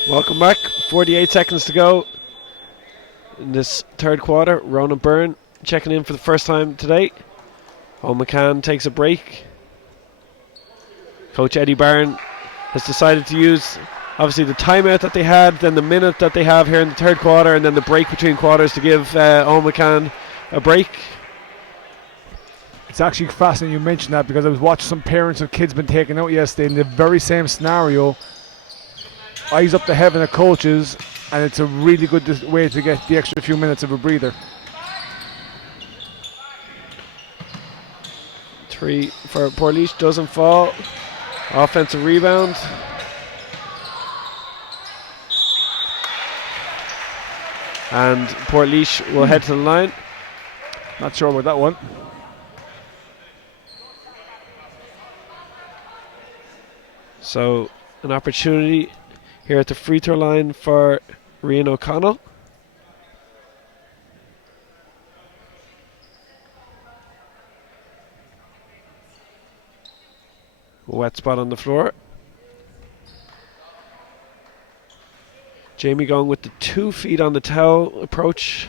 Welcome back. 48 seconds to go in this third quarter. Ronan Byrne checking in for the first time today. Owen McCann takes a break. Coach Eddie Barron has decided to use obviously the timeout that they had, then the minute that they have here in the third quarter, and then the break between quarters to give Owen McCann a break. It's actually fascinating you mentioned that because I was watching some parents of kids been taken out yesterday in the very same scenario. Eyes up to heaven at coaches, and it's a really good way to get the extra few minutes of a breather. Three for Portlaoise, doesn't fall. Offensive rebound. And Portlaoise will head to the line. Not sure about that one. So an opportunity here at the free throw line for Rian O'Connell. Wet spot on the floor. Jamie going with the 2 feet on the towel approach.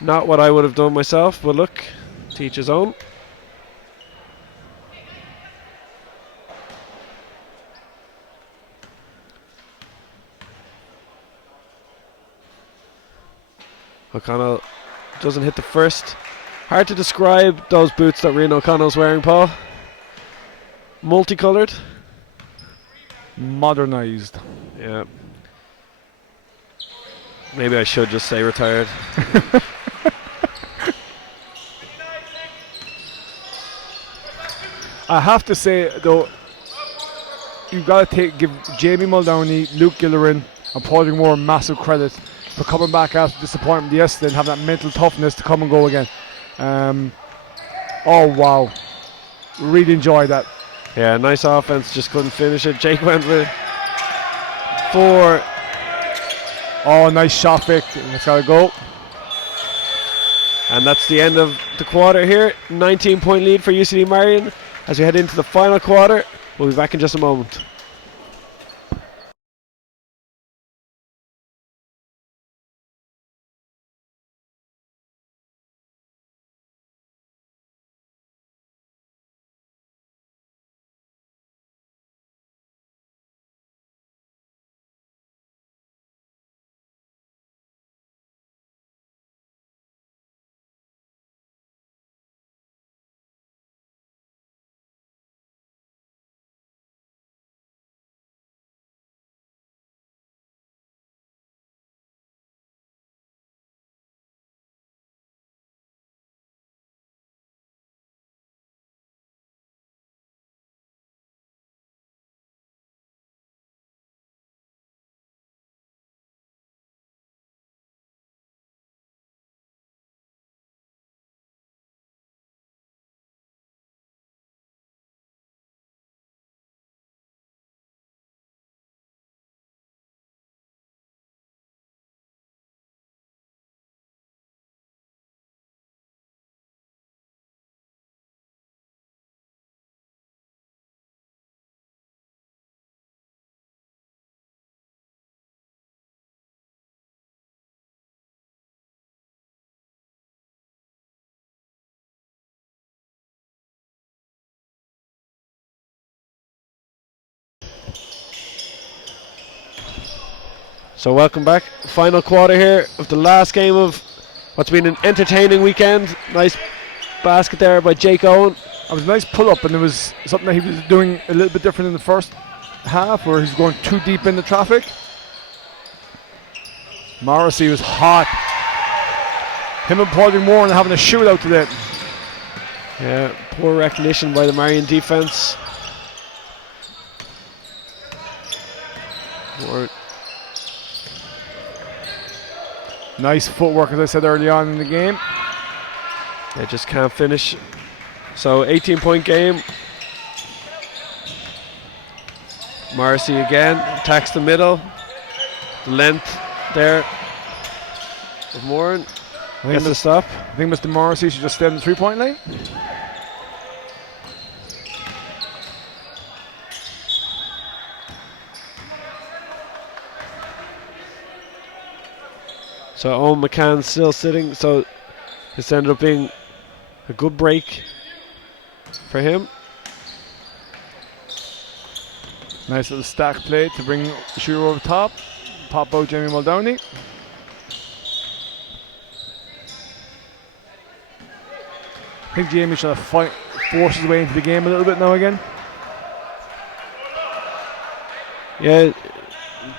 Not what I would have done myself, but look, teach his own. O'Connell doesn't hit the first. Hard to describe those boots that Rian O'Connell's wearing, Paul. Multicoloured. Modernised. Yeah. Maybe I should just say retired. I have to say though, you've got to give Jamie Muldowney, Luke Gillerin, and Padraig Moore massive credit for coming back after disappointment yesterday and having that mental toughness to come and go again. Oh wow, really enjoyed that. Yeah, nice offense, just couldn't finish it. Jake went with 4. Oh, nice shot, Vic. It's got to go. And that's the end of the quarter here. 19-point lead for UCD Marian as we head into the final quarter. We'll be back in just a moment. So welcome back. Final quarter here of the last game of what's been an entertaining weekend. Nice basket there by Jake Owen. It was a nice pull up, and there was something that he was doing a little bit different in the first half where he's going too deep into traffic. Morrissey was hot. Him and Padraig Moore are having a shootout today. Yeah, poor recognition by the Marian defense. Nice footwork, as I said early on in the game. They just can't finish. So 18-point game. Morrissey again attacks the middle. The length there of Moran. Gets the stop. I think Mr. Morrissey should just stay in the 3-point line. So Owen McCann still sitting, so this ended up being a good break for him. Nice little stack play to bring the shooter over top. Pop out Jamie Muldowney. I think Jamie should have forced his way into the game a little bit now again. Yeah,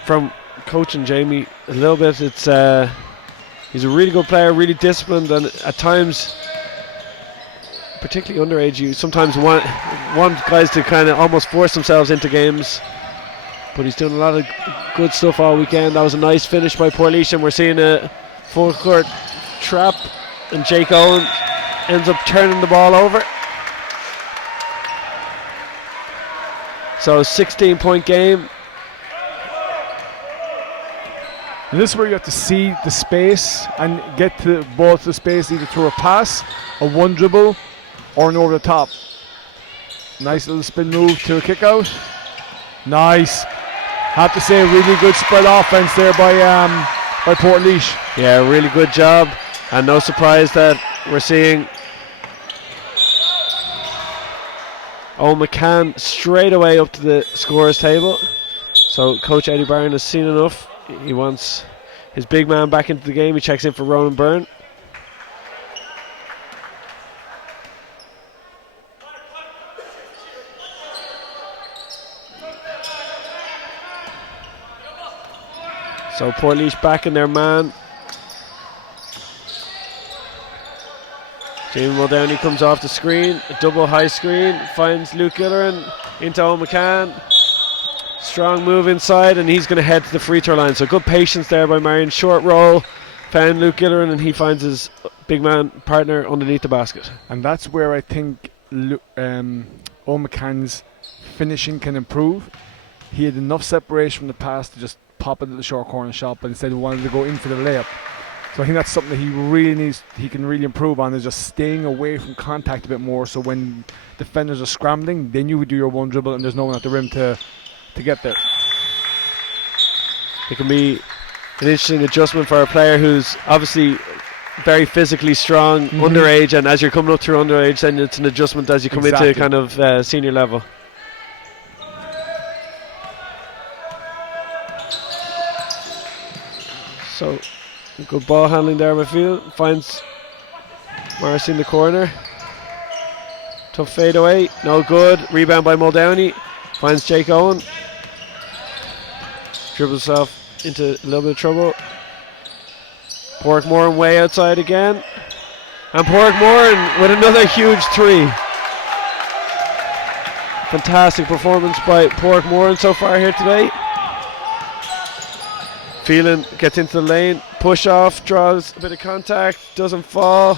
from coaching Jamie a little bit, it's he's a really good player, really disciplined, and at times, particularly underage, you sometimes want guys to kind of almost force themselves into games. But he's doing a lot of good stuff all weekend. That was a nice finish by Portlaoise, and we're seeing a full court trap, and Jake Owen ends up turning the ball over. So 16-point game. And this is where you have to see the space and get the ball to the space, either through a pass, a one dribble, or an over the top. Nice little spin move to a kick out. Nice. Have to say, really good spread offense there by Portlaoise. Yeah, really good job, and no surprise that we're seeing Owen McCann straight away up to the scorers table. So Coach Eddie Barron has seen enough. He wants his big man back into the game. He checks in for Ronan Byrne. So Portlaoise back in their man. Jamie Muldowney comes off the screen, a double high screen, finds Luke Gillerin into Owen McCann. Strong move inside, and he's going to head to the free throw line. So good patience there by Marian. Short roll, found Luke Gillerin, and he finds his big man partner underneath the basket. And that's where I think Owen McCann's finishing can improve. He had enough separation from the pass to just pop into the short corner shot, but instead he wanted to go in for the layup. So I think that's something that he can really improve on, is just staying away from contact a bit more, so when defenders are scrambling, then you do your one dribble and there's no one at the rim to get there. It can be an interesting adjustment for a player who's obviously very physically strong, underage, and as you're coming up through underage, then it's an adjustment as you come into kind of senior level. So good ball handling there by Field. Finds Marcy in the corner. Tough fade away, no good. Rebound by Muldowney. Finds Jake Owen. Dribbles himself into a little bit of trouble. Portmoran way outside again. And Portmoran with another huge three. Fantastic performance by Portmoran so far here today. Phelan gets into the lane, push off, draws a bit of contact, doesn't fall,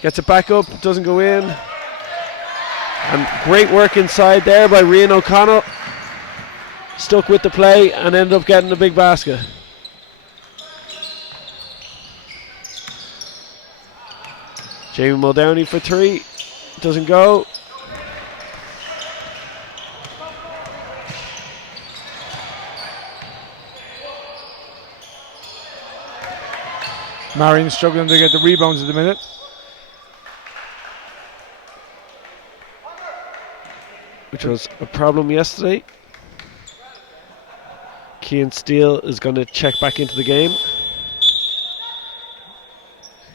gets it back up, doesn't go in. And great work inside there by Rian O'Connell. Stuck with the play and ended up getting a big basket. Jamie Muldowney for three, doesn't go. Marian struggling to get the rebounds at the minute. Which was a problem yesterday. Cian Steele is going to check back into the game.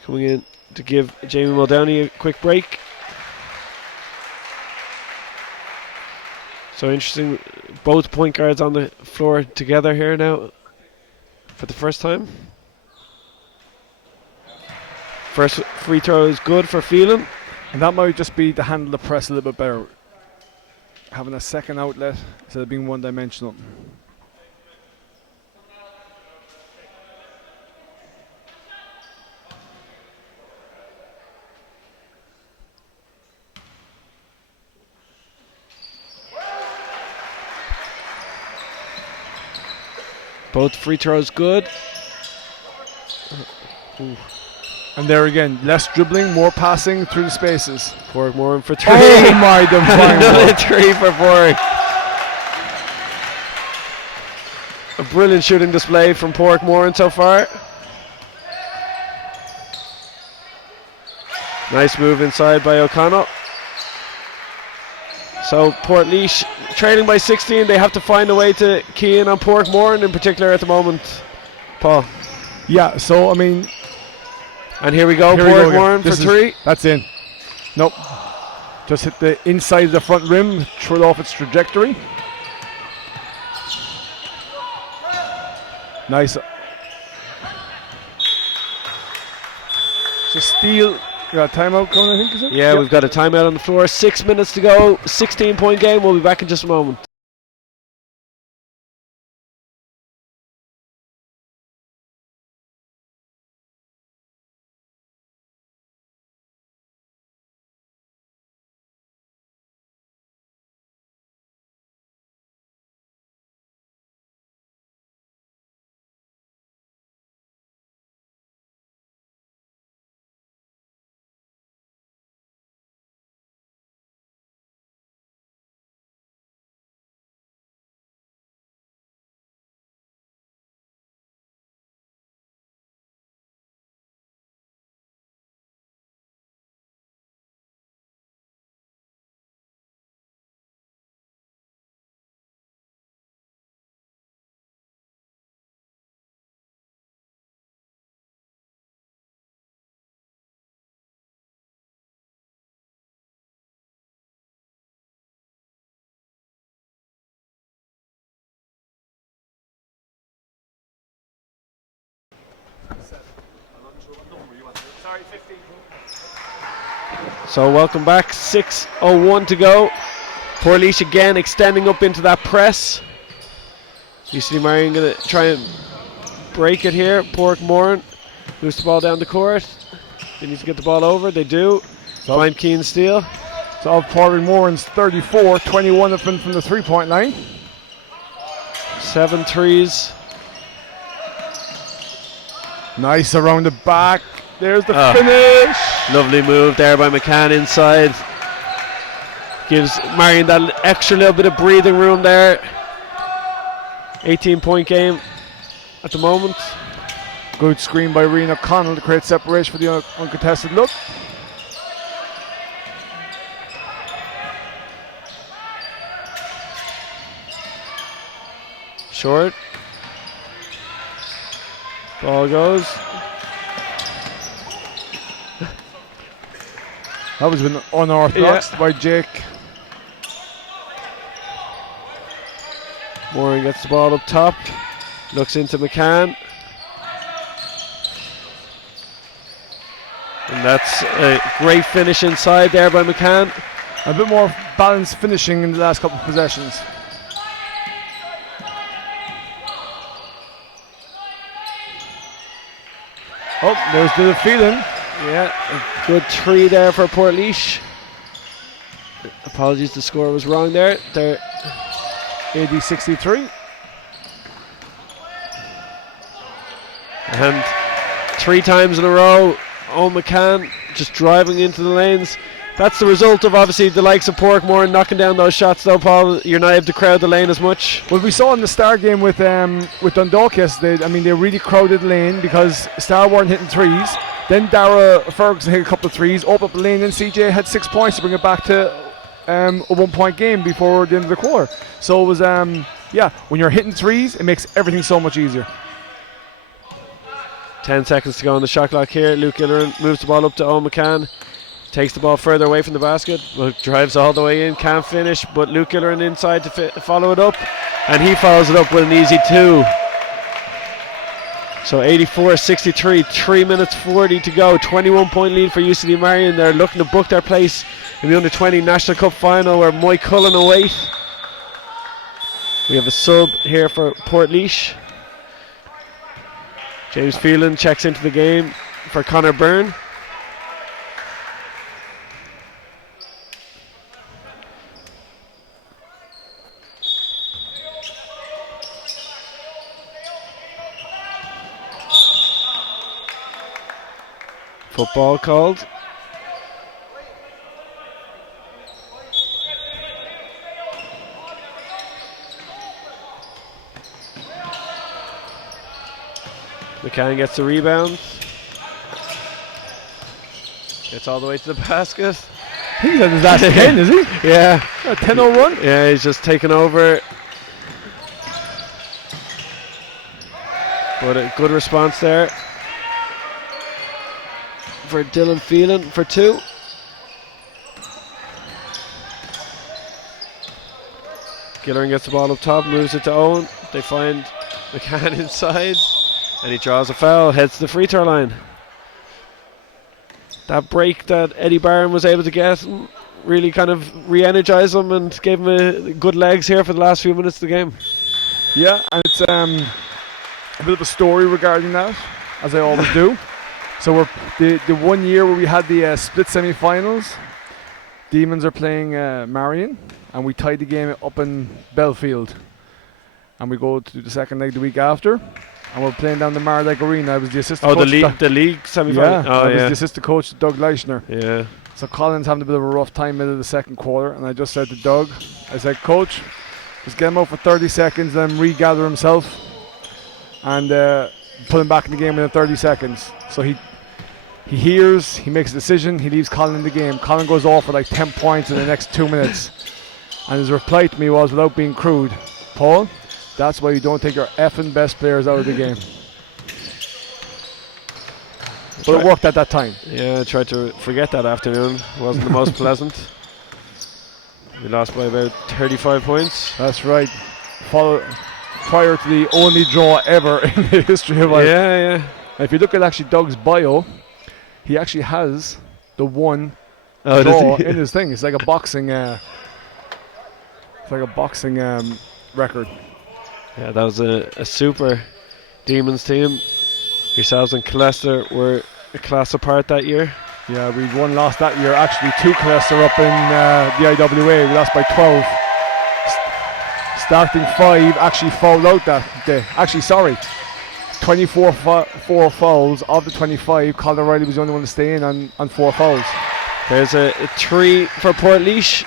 Coming in to give Jamie Muldowney a quick break. So interesting, both point guards on the floor together here now for the first time. First free throw is good for Phelan. And that might just be to handle the press a little bit better. Having a second outlet instead of being one-dimensional. Both free throws good. Ooh. And there again, less dribbling, more passing through the spaces. Portmoran for three. Oh my divine Another Lord. three for Pork. A brilliant shooting display from Portmoran so far. Nice move inside by O'Connell. So Portlaoise trailing by 16. They have to find a way to key in on Portmoran in particular at the moment. Paul. Yeah, so I mean, and here we go, Portmoran for three. That's in. Nope. Just hit the inside of the front rim, threw it off its trajectory. Nice. So Steele, you got a timeout coming, I think, is it? Yeah, we've got a timeout on the floor. 6 minutes to go, 16-point game. We'll be back in just a moment. So welcome back. 6:01 to go. Portlaoise again extending up into that press. UCD Marian going to try and break it here. Portmoran moves the ball down the court. They need to get the ball over. They do. Find Keane steal. So Portmoran's 34, 21 of them from the 3-point line. 7 threes. Nice around the back. There's the finish. Lovely move there by McCann inside. Gives Marian that extra little bit of breathing room there. 18-point game at the moment. Good screen by Rian O'Connell to create separation for the uncontested look. Short. Ball goes. That was been unorthodox by Jake. Moran gets the ball up top. Looks into McCann. And that's a great finish inside there by McCann. A bit more balanced finishing in the last couple of possessions. Oh, there's the feeling. Yeah, a good 3 there for Portlaoise. Apologies, the score was wrong there. They're AD 63. And 3 times in a row, McCann just driving into the lanes. That's the result of obviously the likes of Portmore knocking down those shots though, Paul. You're not able to crowd the lane as much. Well, we saw in the Star game with Dundalk yesterday, I mean, they really crowded the lane because Star weren't hitting threes. Then Dara Ferguson hit a couple of threes, opened up the lane, and CJ had 6 points to bring it back to a 1-point game before the end of the quarter. So it was, when you're hitting threes, it makes everything so much easier. 10 seconds to go on the shot clock here. Luke Gillerin moves the ball up to McCann. Takes the ball further away from the basket. Drives all the way in, can't finish, but Luke Gillerin inside to follow it up. And he follows it up with an easy 2. So 84-63, 3 minutes 40 to go. 21-point lead for UCD Marian. They're looking to book their place in the Under-20 National Cup final where Mike Cullen await. We have a sub here for Portlaoise. James Phelan checks into the game for Conor Byrne. Football called. McCann gets the rebound. Gets all the way to the basket. He's at his last 10, is he? Yeah. 10:01? Yeah, he's just taken over. But a good response there for Dylan Phelan for 2. Gillerin gets the ball up top, moves it to Owen. They find McCann inside, and he draws a foul, heads to the free throw line. That break that Eddie Barron was able to get really kind of re-energized him and gave him a good legs here for the last few minutes of the game. Yeah, and it's a bit of a story regarding that, as I always do. So we're the 1 year where we had the split semi-finals, Demons are playing Marian, and we tied the game up in Belfield. And we go to the second leg the week after, and we're playing down the Mardyke Arena. I was the assistant coach. The league semi-final? Yeah, I was the assistant coach, Doug Leichner. Yeah. So Colin's having a bit of a rough time middle of the second quarter, and I just said to Doug, I said, Coach, just get him out for 30 seconds, then regather himself, and put him back in the game within 30 seconds. So he hears, he makes a decision, he leaves Colin in the game. Colin goes off for like 10 points in the next 2 minutes. And his reply to me was, without being crude, Paul, that's why you don't take your effing best players out of the game. But it worked at that time. Yeah, I tried to forget that afternoon. It wasn't the most pleasant. We lost by about 35 points. That's right. Prior to the only draw ever in the history of life. Yeah. If you look at actually Doug's bio, he actually has the one Oh, draw does he? in his thing. It's like a boxing. Record. Yeah, that was a super Demons team. Yourselves and Colester were a class apart that year. Yeah, we one lost that year. Actually, 2 Colester up in the IWA. We lost by 12. Starting 5 actually fouled out that day. Actually, sorry. 24 4 fouls of the 25. Colin O'Reilly was the only one to stay in on 4 fouls. There's a 3 for Portlaoise.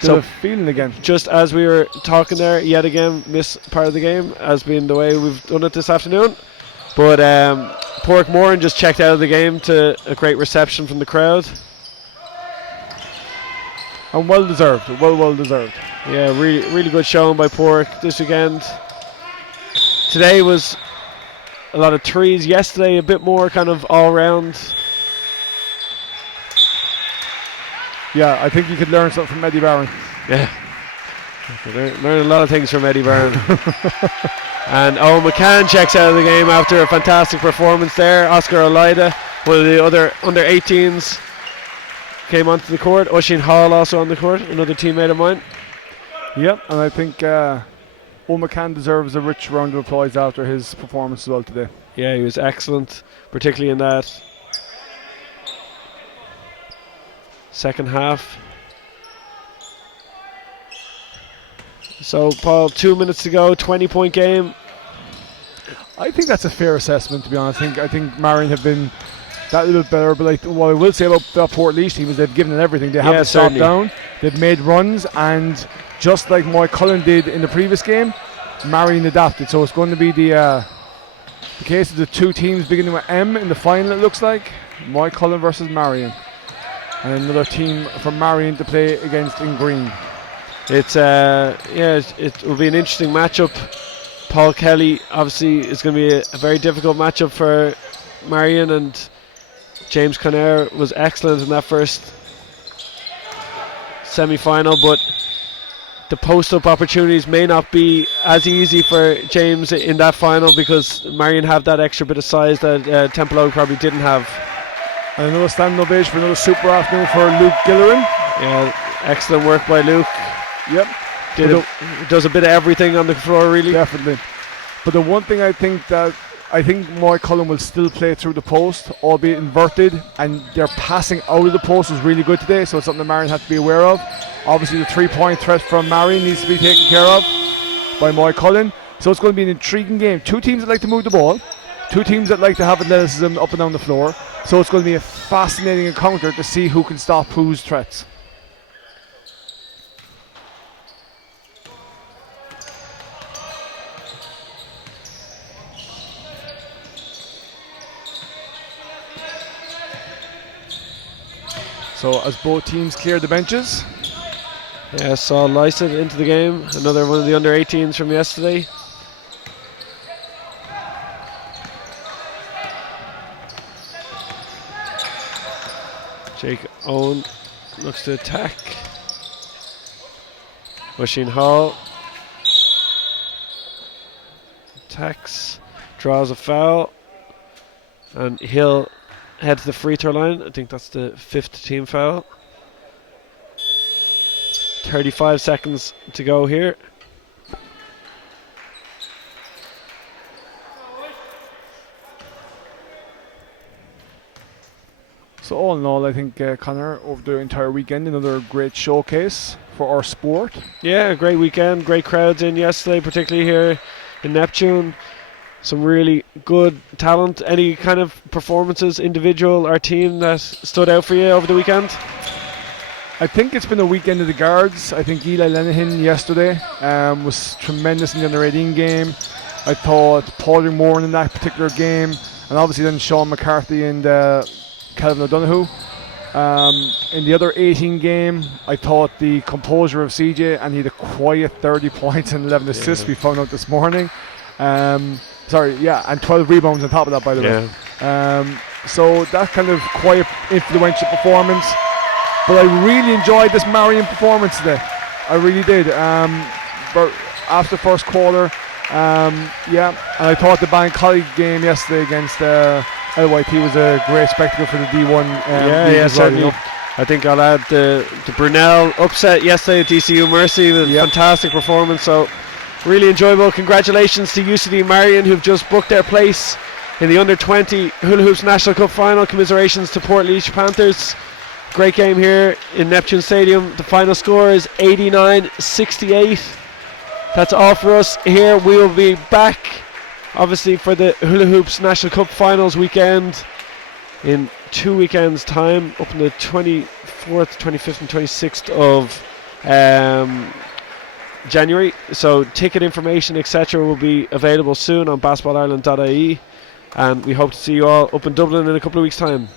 So feeling again. Just as we were talking there, yet again, miss part of the game, as being the way we've done it this afternoon. But Portmoran just checked out of the game to a great reception from the crowd. And well deserved. Well deserved. Yeah, really good showing by Pork this weekend. Today was a lot of threes. Yesterday, a bit more kind of all round. Yeah, I think you could learn something from Eddie Barron. Yeah. Learn a lot of things from Eddie Barron. And Owen McCann checks out of the game after a fantastic performance there. Oscar Olida, one of the other under 18s, came onto the court. Oisin Hall also on the court, another teammate of mine. Yep, and I think Owen McCann deserves a rich round of applause after his performance as well today. Yeah, he was excellent, particularly in that second half. So, Paul, 2 minutes to go, 20-point game. I think that's a fair assessment, to be honest. I think Marian have been that little better, but what I will say about that Portlaoise team is they've given it everything. They haven't stopped down. They've made runs, and just like Moy Cullen did in the previous game, Marian adapted. So it's going to be the case of the 2 teams beginning with M in the final, it looks like. Moy Cullen versus Marian. And another team from Marian to play against in green. It's it will be an interesting matchup. Paul Kelly obviously is going to be a very difficult matchup for Marian, and James Conair was excellent in that first semi-final, but the post-up opportunities may not be as easy for James in that final because Marian have that extra bit of size that Templeogue probably didn't have. And another standing ovation for another super afternoon for Luke Gillerin. Yeah, excellent work by Luke. Yep. Does a bit of everything on the floor, really. Definitely. But the one thing I think Moy Cullen will still play through the post, albeit inverted, and their passing out of the post was really good today, so it's something that Marian has to be aware of. Obviously the 3-point threat from Marian needs to be taken care of by Moy Cullen. So it's going to be an intriguing game. 2 teams that like to move the ball, 2 teams that like to have athleticism up and down the floor. So it's going to be a fascinating encounter to see who can stop whose threats. So as both teams clear the benches. Yeah, saw Lysett into the game, another one of the under 18s from yesterday. Jake Owen looks to attack. Oisin Hall attacks, draws a foul, and he'll head to the free throw line. I think that's the 5th team foul. 35 seconds to go here. So all in all, I think Connor, over the entire weekend, another great showcase for our sport. Yeah, a great weekend, great crowds in yesterday, particularly here in Neptune. Some really good talent. Any kind of performances, individual or team, that stood out for you over the weekend? I think it's been a weekend of the guards. I think Eli Lenihan yesterday was tremendous in the under 18 game. I thought Paul Moore in that particular game, and obviously then Sean McCarthy and Calvin O'Donoghue. In the other 18 game, I thought the composure of CJ, and he had a quiet 30 points and 11 assists, we found out this morning. And 12 rebounds on top of that, by the way. So that kind of quiet, influential performance. But I really enjoyed this Marian performance today. I really did. But after the first quarter, and I thought the Ballincollig game yesterday against LYT was a great spectacle for the D1 league as well, certainly. I think I'll add the Brunel upset yesterday at DCU Mercy with a fantastic performance. So really enjoyable. Congratulations to UCD Marian, who've just booked their place in the under-20 Hula Hoops National Cup final. Commiserations to Portlaoise Panthers. Great game here in Neptune Stadium. The final score is 89-68. That's all for us here. We will be back, obviously, for the Hula Hoops National Cup finals weekend in 2 weekends' time, up on the 24th, 25th and 26th of January. So ticket information, etc. will be available soon on basketballireland.ie, and we hope to see you all up in Dublin in a couple of weeks' time.